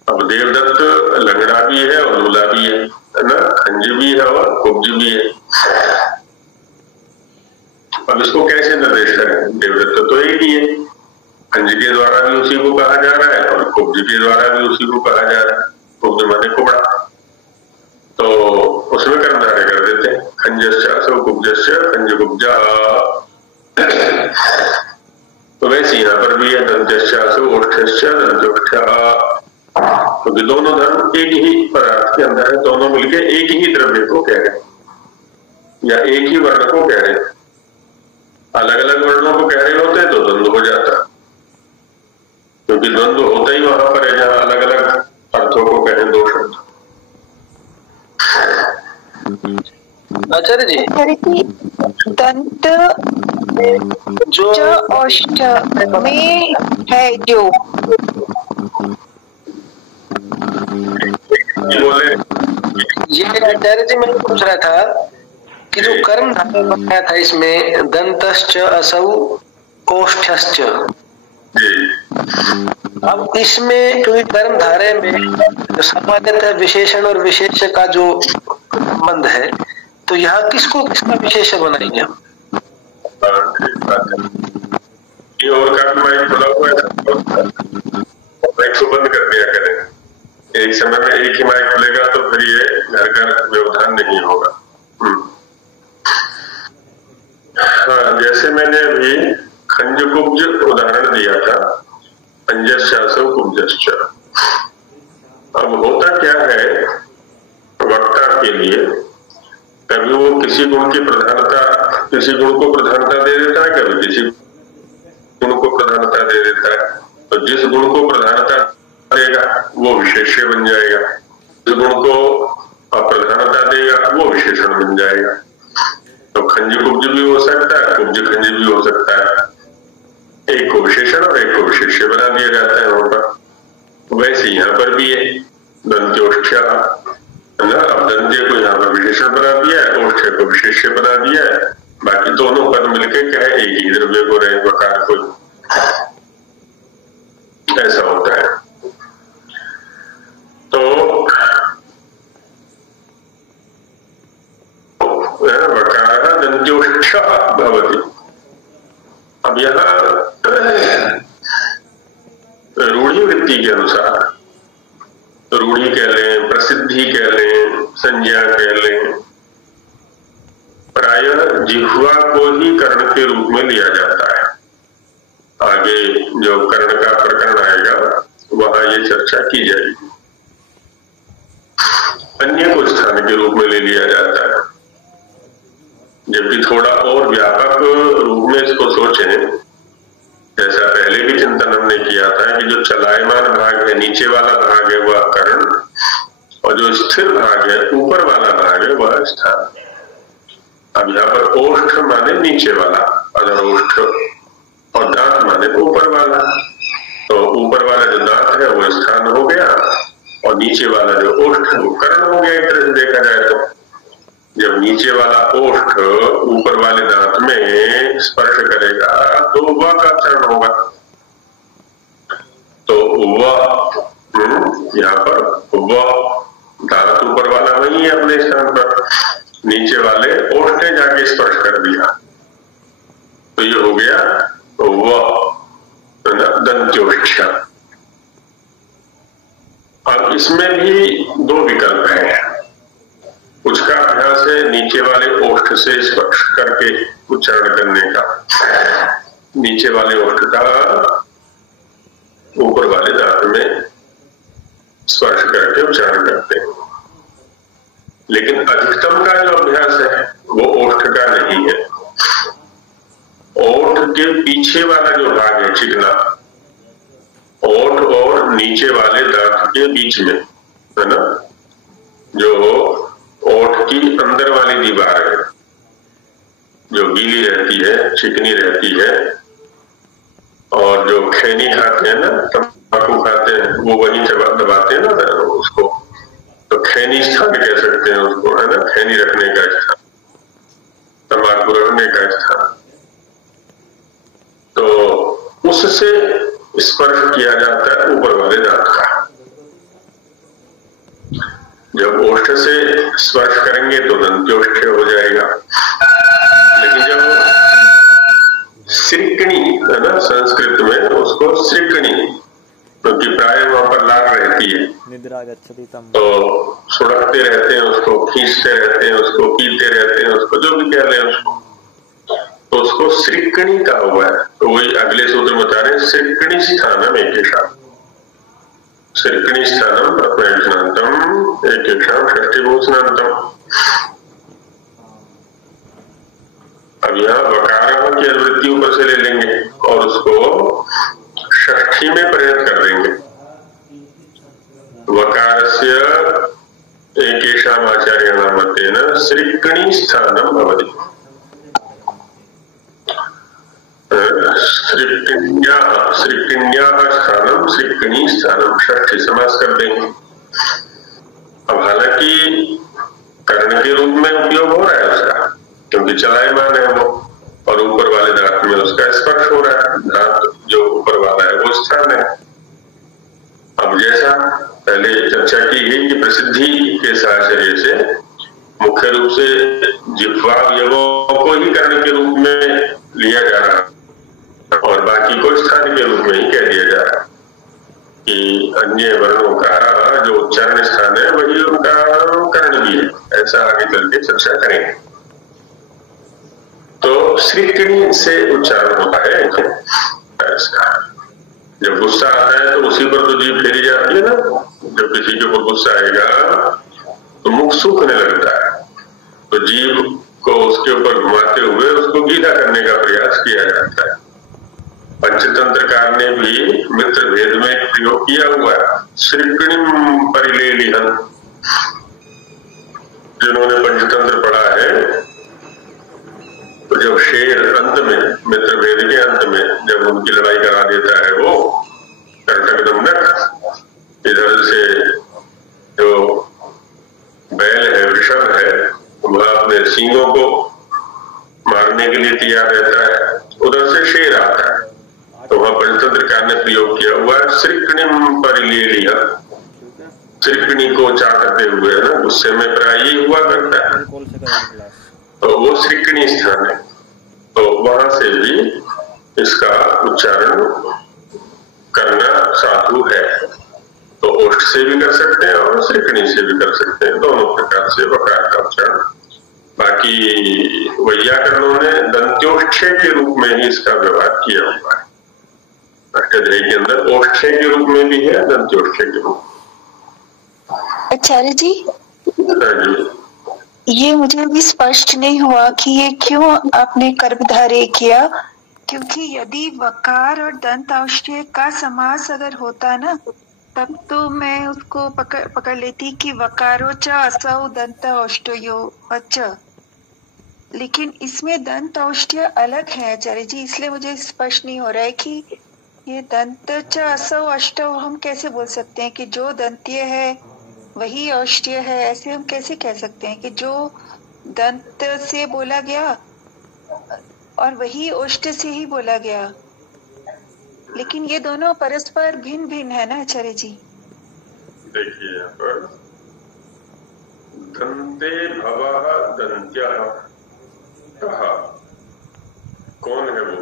अब देवदत्त लंगड़ा भी है और लूला भी है ना, खंज भी है और कुब्ज भी है। अब इसको कैसे निर्देश करें? देवदत्त तो एक ही है, खंज के द्वारा भी उसी को कहा जा रहा है और कुब्ज के द्वारा भी उसी को कहा जा रहा है। कुब्ज माने कुबड़ा, तो उसमें कर्मधारय कर देते हैं खंजश्चासो कुब्जश्च खंजकुब्जा। तो वैसे यहाँ पर भी है दंत्यश्चासो ओष्ठश्च दंत्योष्ठ्या। तो दोनों धर्म एक ही पदार्थ के अंदर है, दोनों मिलके एक ही द्रव्य को कह रहे हैं या एक ही वर्ण को कह रहे हैं। अलग अलग वर्णों को कह रहे होते तो द्वंद्व हो जाता, क्योंकि द्वंद्व होता ही वहां पर है जहां अलग अलग अर्थों को कहें दो शब्द। आचार्य जी दंत जो च औष्ठ में है जो बोले ये आचार्य जी मैं पूछ रहा था कि जो कर्म धारा बनाया था इसमें दंतश्च असौ ओष्ठश्च, अब इसमें क्योंकि कर्म धारे में सामान्यतः विशेषण और विशेष का जो संबंध है, तो यहाँ किसको किसका विशेष बनाएंगे हम? ये और काफी माइक खुला हुआ है, माइक को बंद कर दिया करें। एक समय में एक ही माइक खुलेगा तो फिर ये घर घर व्यवधान नहीं होगा। हाँ, जैसे मैंने अभी खंजकुब्ज उदाहरण दिया था, अंजस्यासौ कुब्जश्च। अब होता क्या है वक्ता के लिए, कभी वो किसी गुण की प्रधानता, किसी गुण को प्रधानता दे देता है, कभी किसी गुण को प्रधानता दे देता है। तो जिस गुण को प्रधानता देगा वो विशेष्य बन जाएगा, जिस गुण को अप्रधानता देगा वो विशेषण बन जाएगा। तो खंज कुब्ज भी हो सकता है, कुब्ज खंज भी हो सकता है। एक को विशेषण और एक को विशेष्य बना दिया जाता है वहां पर। वैसे यहाँ पर भी है दंत्योष्ठ्य है ना। अब दंत्य को यहाँ पर विशेषण बना दिया है, ओष्ठ्य को विशेष्य बना दिया है, बाकी दोनों पद मिलकर क्या है, एक ही द्रव्य को रहे वकार को, ऐसा होता है। तो वकार दंत्योष्ठ्य भवति। अब यहाँ रूढ़ी वृत्ति के अनुसार, रूढ़ी कह लें, प्रसिद्धि कह लें, संज्ञा कह लें, प्रायः जिह्वा को ही कर्ण के रूप में लिया जाता है। आगे जो कर्ण का प्रकरण आएगा वहां ये चर्चा की जाएगी। अन्य को स्थान के रूप में ले लिया जाता है। जबकि थोड़ा और व्यापक रूप में इसको सोचें, जैसा पहले भी चिंतन हमने किया था कि जो चलायमान भाग है, नीचे वाला भाग है वह कर्ण, और जो स्थिर भाग है, ऊपर वाला भाग है वह स्थान। अब यहाँ पर ओष्ठ माने नीचे वाला, अधरोष्ठ, और दांत माने ऊपर वाला। तो ऊपर वाला जो दांत है वो स्थान हो गया, और नीचे वाला जो ओष्ठ वो कर्ण हो गया। एक तरह से देखा जाए तो जब नीचे वाला ओष्ठ ऊपर वाले दांत में स्पर्श करेगा तो वह का चरण होगा। तो वह यहाँ पर वह दांत ऊपर वाला वही है अपने स्थान पर, नीचे वाले ओष्ठ ने जाके स्पर्श कर दिया, तो ये हो गया वह दंत्योष्ठ्य। अब इसमें भी दो विकल्प हैं। उसका अभ्यास है नीचे वाले ओष्ठ से स्पर्श करके उच्चारण करने का, नीचे वाले ओष्ठ का ऊपर वाले दांत में स्पर्श करके उच्चारण करते हैं। लेकिन अधिकतम का जो अभ्यास है वो ओष्ठ का नहीं है। ओठ के पीछे वाला जो भाग है चिकना, ओठ और नीचे वाले दांत के बीच में है ना, जो ओठ की अंदर वाली दीवार है जो गीली रहती है, चिकनी रहती है, और जो खैनी खाते हैं ना, तंबाकू खाते हैं, वो वही दबाते हैं ना उसको, तो खैनी स्थान कह सकते हैं उसको, है ना, खैनी रखने का स्थान, तंबाकू रखने का स्थान। तो उससे स्पर्श किया जाता है ऊपर वाले दांत का। जब ओष्ठ से स्पर्श करेंगे तो दंत्योष्ठ्य हो जाएगा। लेकिन जब श्रिकणी है ना, संस्कृत में उसको श्रिकणी, क्योंकि प्राय वहां पर लाग रहती है, तो सुड़कते रहते हैं उसको, खींचते रहते हैं उसको, पीते रहते हैं उसको, जो भी कह रहे हैं उसको, तो उसको श्रिकणी का हुआ है। तो वही अगले सूत्र में बता रहे हैं, श्रिकणी स्थानम एकेषाम, श्रिकणी स्थानम प्रथमांतम एकेषाम षष्ठीभूषणांतम। अब यहाँ वकार की अनुवृत्ति ऊपर से ले लेंगे और उसको षष्ठी में परिणत कर देंगे। वकारस्य एकेषाम आचार्याणां मतेन सृक्कणी स्थानं भवति। सृक्कण्याः स्थानं सृक्कणी स्थानं षष्ठी समास कर देंगे। अब हालांकि कर्ण के रूप में उपयोग हो रहा है उसका, क्योंकि चलायमान है वो, और ऊपर वाले धातु में उसका स्पर्श हो रहा है। धातु जो ऊपर वाला है वो स्थान है। अब जैसा पहले चर्चा की गई कि प्रसिद्धि के साहचर्य से मुख्य रूप से जिह्वा अवयवों को ही कर्ण के रूप में लिया जा रहा है और बाकी को स्थान के रूप में ही कह दिया जा रहा है कि अन्य वर्णों का जो उच्चारण स्थान है वही उनका कर्ण भी है। ऐसा आगे चल के चर्चा करेंगे। तो सृक्कणी से उच्चारण होता है ऐसा। जब गुस्सा आता है तो उसी पर तो जीभ फेरी जाती है ना। जब किसी के ऊपर गुस्सा आएगा तो मुख सूखने लगता है, तो जीभ को उसके ऊपर घुमाते हुए उसको गीला करने का प्रयास किया जाता है। पंचतंत्रकार ने भी मित्र भेद में एक प्रयोग किया हुआ है, सृक्कणीम परिलेलिहन। जिन्होंने पंचतंत्र पढ़ा है तो जब शेर अंत में, मित्र भेद के अंत में जब उनकी लड़ाई करा देता है वो कर्टक दमनक, इधर से जो बैल है, वृषभ है, वह अपने सींगों को मारने के लिए तैयार रहता है, उधर से शेर आता है। तो वह पंचतंत्रकार ने प्रयोग किया हुआ है सृक्कणीम परिलेलिहन। सृक्कणी को चाटते हुए ना गुस्से में प्राय हुआ करता है, तो वो सृक्कणी स्थान है। तो वहां से भी इसका उच्चारण करना साधु है। तो ओष्ठ से भी कर सकते हैं और सृक्कणी से भी कर सकते हैं, दोनों प्रकार से वकार का उच्चारण। बाकी वैयाकरणों ने दंत्योष्ठ्य के रूप में ही इसका व्यवहार किया हुआ है। अष्टाध्यायी के अंदर ओष्ठ्य के रूप में भी है, दंत्योष्ठ्य के रूप में। आचार्य जी, ये मुझे भी स्पष्ट नहीं हुआ कि ये क्यों आपने कर्मधारय किया, क्योंकि यदि वकार और दंत औष्ठ्य का समास अगर होता ना तब तो मैं उसको पकड़ लेती कि वकारो च असौ दंत औष्ठ्यो अच, लेकिन इसमें दंत औष्ठ्य अलग है आचार्य जी, इसलिए मुझे स्पष्ट नहीं हो रहा है कि ये दंत च असौ अष्टौ हम कैसे बोल सकते हैं कि जो दंतीय है वही औष्ठ्य है। ऐसे हम कैसे कह सकते हैं कि जो दंत से बोला गया और वही औष्ठ्य से ही बोला गया, लेकिन ये दोनों परस्पर भिन्न भिन्न है ना आचार्य जी। देखिए यहाँ पर दंते भवः दंत्यः कहा, कौन है वो?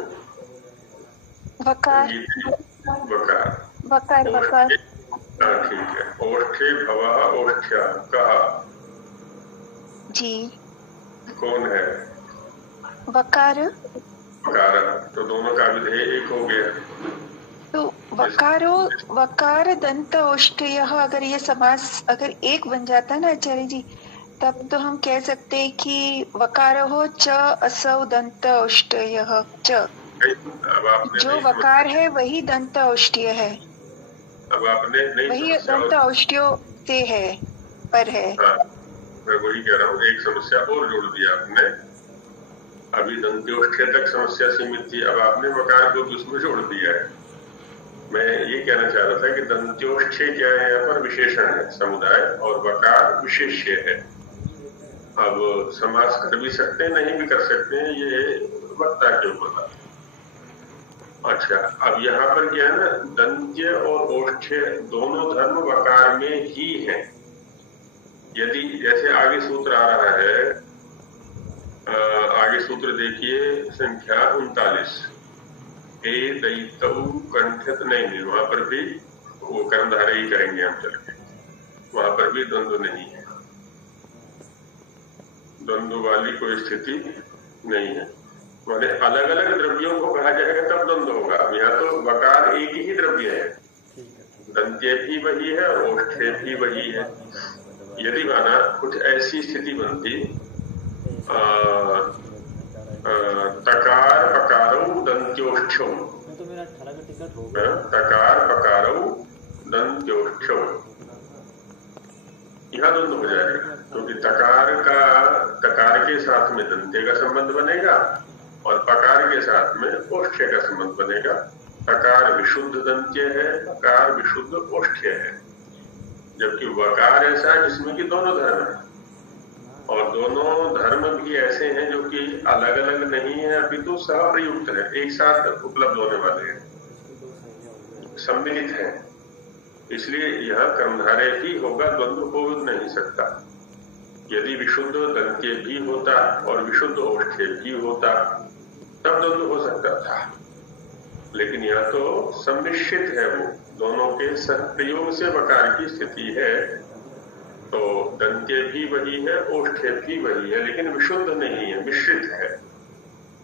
वकार वकार वकार वकार। ठीक है। ओष्ठे भवः ओष्ठ्यः कहा जी, कौन है? वकार। वकार, तो दोनों का विधेय एक हो गया। तो वकारो वकार दंत औष्ठ्य, अगर ये समास अगर एक बन जाता ना आचार्य जी, तब तो हम कह सकते हैं कि वकारो च असौ दंत औष्ठ्य च। जो वकार है वही दंत औष्ठ्य है। अब आपने नहीं, वही दंत औष्ठ्यों से है पर है। हाँ, मैं वही कह रहा हूँ, एक समस्या और जोड़ दिया आपने। अभी दंत्योष्ठ्य तक समस्या सीमित थी, अब आपने वकार को उसमें जोड़ दिया है। मैं ये कहना चाह रहा था कि दंत्योष्ठ्य क्या है, यहाँ पर विशेषण है समुदाय और वकार विशेष्य है। अब समास कर भी सकते हैं, नहीं भी कर सकते हैं, ये वक्ता के ऊपर बात है। अच्छा, अब यहाँ पर क्या है ना, दंत्य और ओष्ठ्य दोनों धर्म वकार में ही है। यदि जैसे आगे सूत्र आ रहा है, आगे सूत्र देखिए संख्या 39, ए दैतौ कंठित नहीं, वहां पर भी वो कर्मधारय ही करेंगे हम चल के, वहां पर भी द्वंद्व नहीं है, द्वंद्व वाली कोई स्थिति नहीं है। माने अलग अलग द्रव्यों को कहा जाएगा तब द्वंद्व होगा। यहाँ तो वकार एक ही द्रव्य है, दंत्य भी वही है और ओष्ठ्य भी वही है। यदि माना कुछ ऐसी स्थिति बनती, तकार पकारौ दंत्योष्ठ्यौ, तकार पकारौ दंत्योष्ठ्यौ, यह द्वंद्व हो जाएगा, क्योंकि तकार के साथ में दंत्य का संबंध बनेगा और पकार के साथ में ओष्ठ्य का संबंध बनेगा। तकार विशुद्ध दंत्य है, पकार विशुद्ध ओष्ठ्य है, जबकि वकार ऐसा है जिसमें कि दोनों धर्म है, और दोनों धर्म भी ऐसे हैं जो कि अलग अलग नहीं है, अपितु सह प्रयुक्त है, एक साथ उपलब्ध होने वाले हैं, सम्मिलित है। इसलिए यह कर्मधारय ही होगा, द्वंद्व हो नहीं सकता। यदि विशुद्ध दंत्य भी होता और विशुद्ध ओष्ठ्य भी होता तब द्वंद्व हो सकता था, लेकिन यह तो सम्मिश्रित है, वो दोनों के सहप्रयोग से वकार की स्थिति है, तो दंत्य भी वही है, ओष्ठ्य भी वही है, लेकिन विशुद्ध नहीं है, मिश्रित है।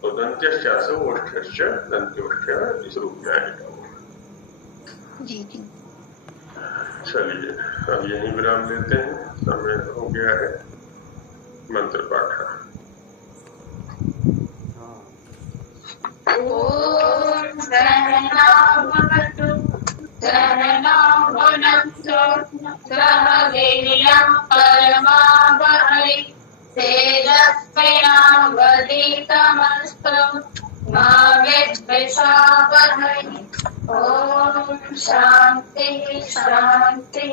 तो दंत्यश्च ओष्ठ्यश्च दंत्योष्ठ्य इस रूप में आएगा। जी जी। चलिए अब यहीं विराम लेते हैं, समय हो गया है। मंत्र पाठ। ओम सहना भवतु सहना भुनक्तु सह वीर्यं परमावहै तेजस्विनावधीतमस्तु मा विद्विषावहै। ओम शांति शांति।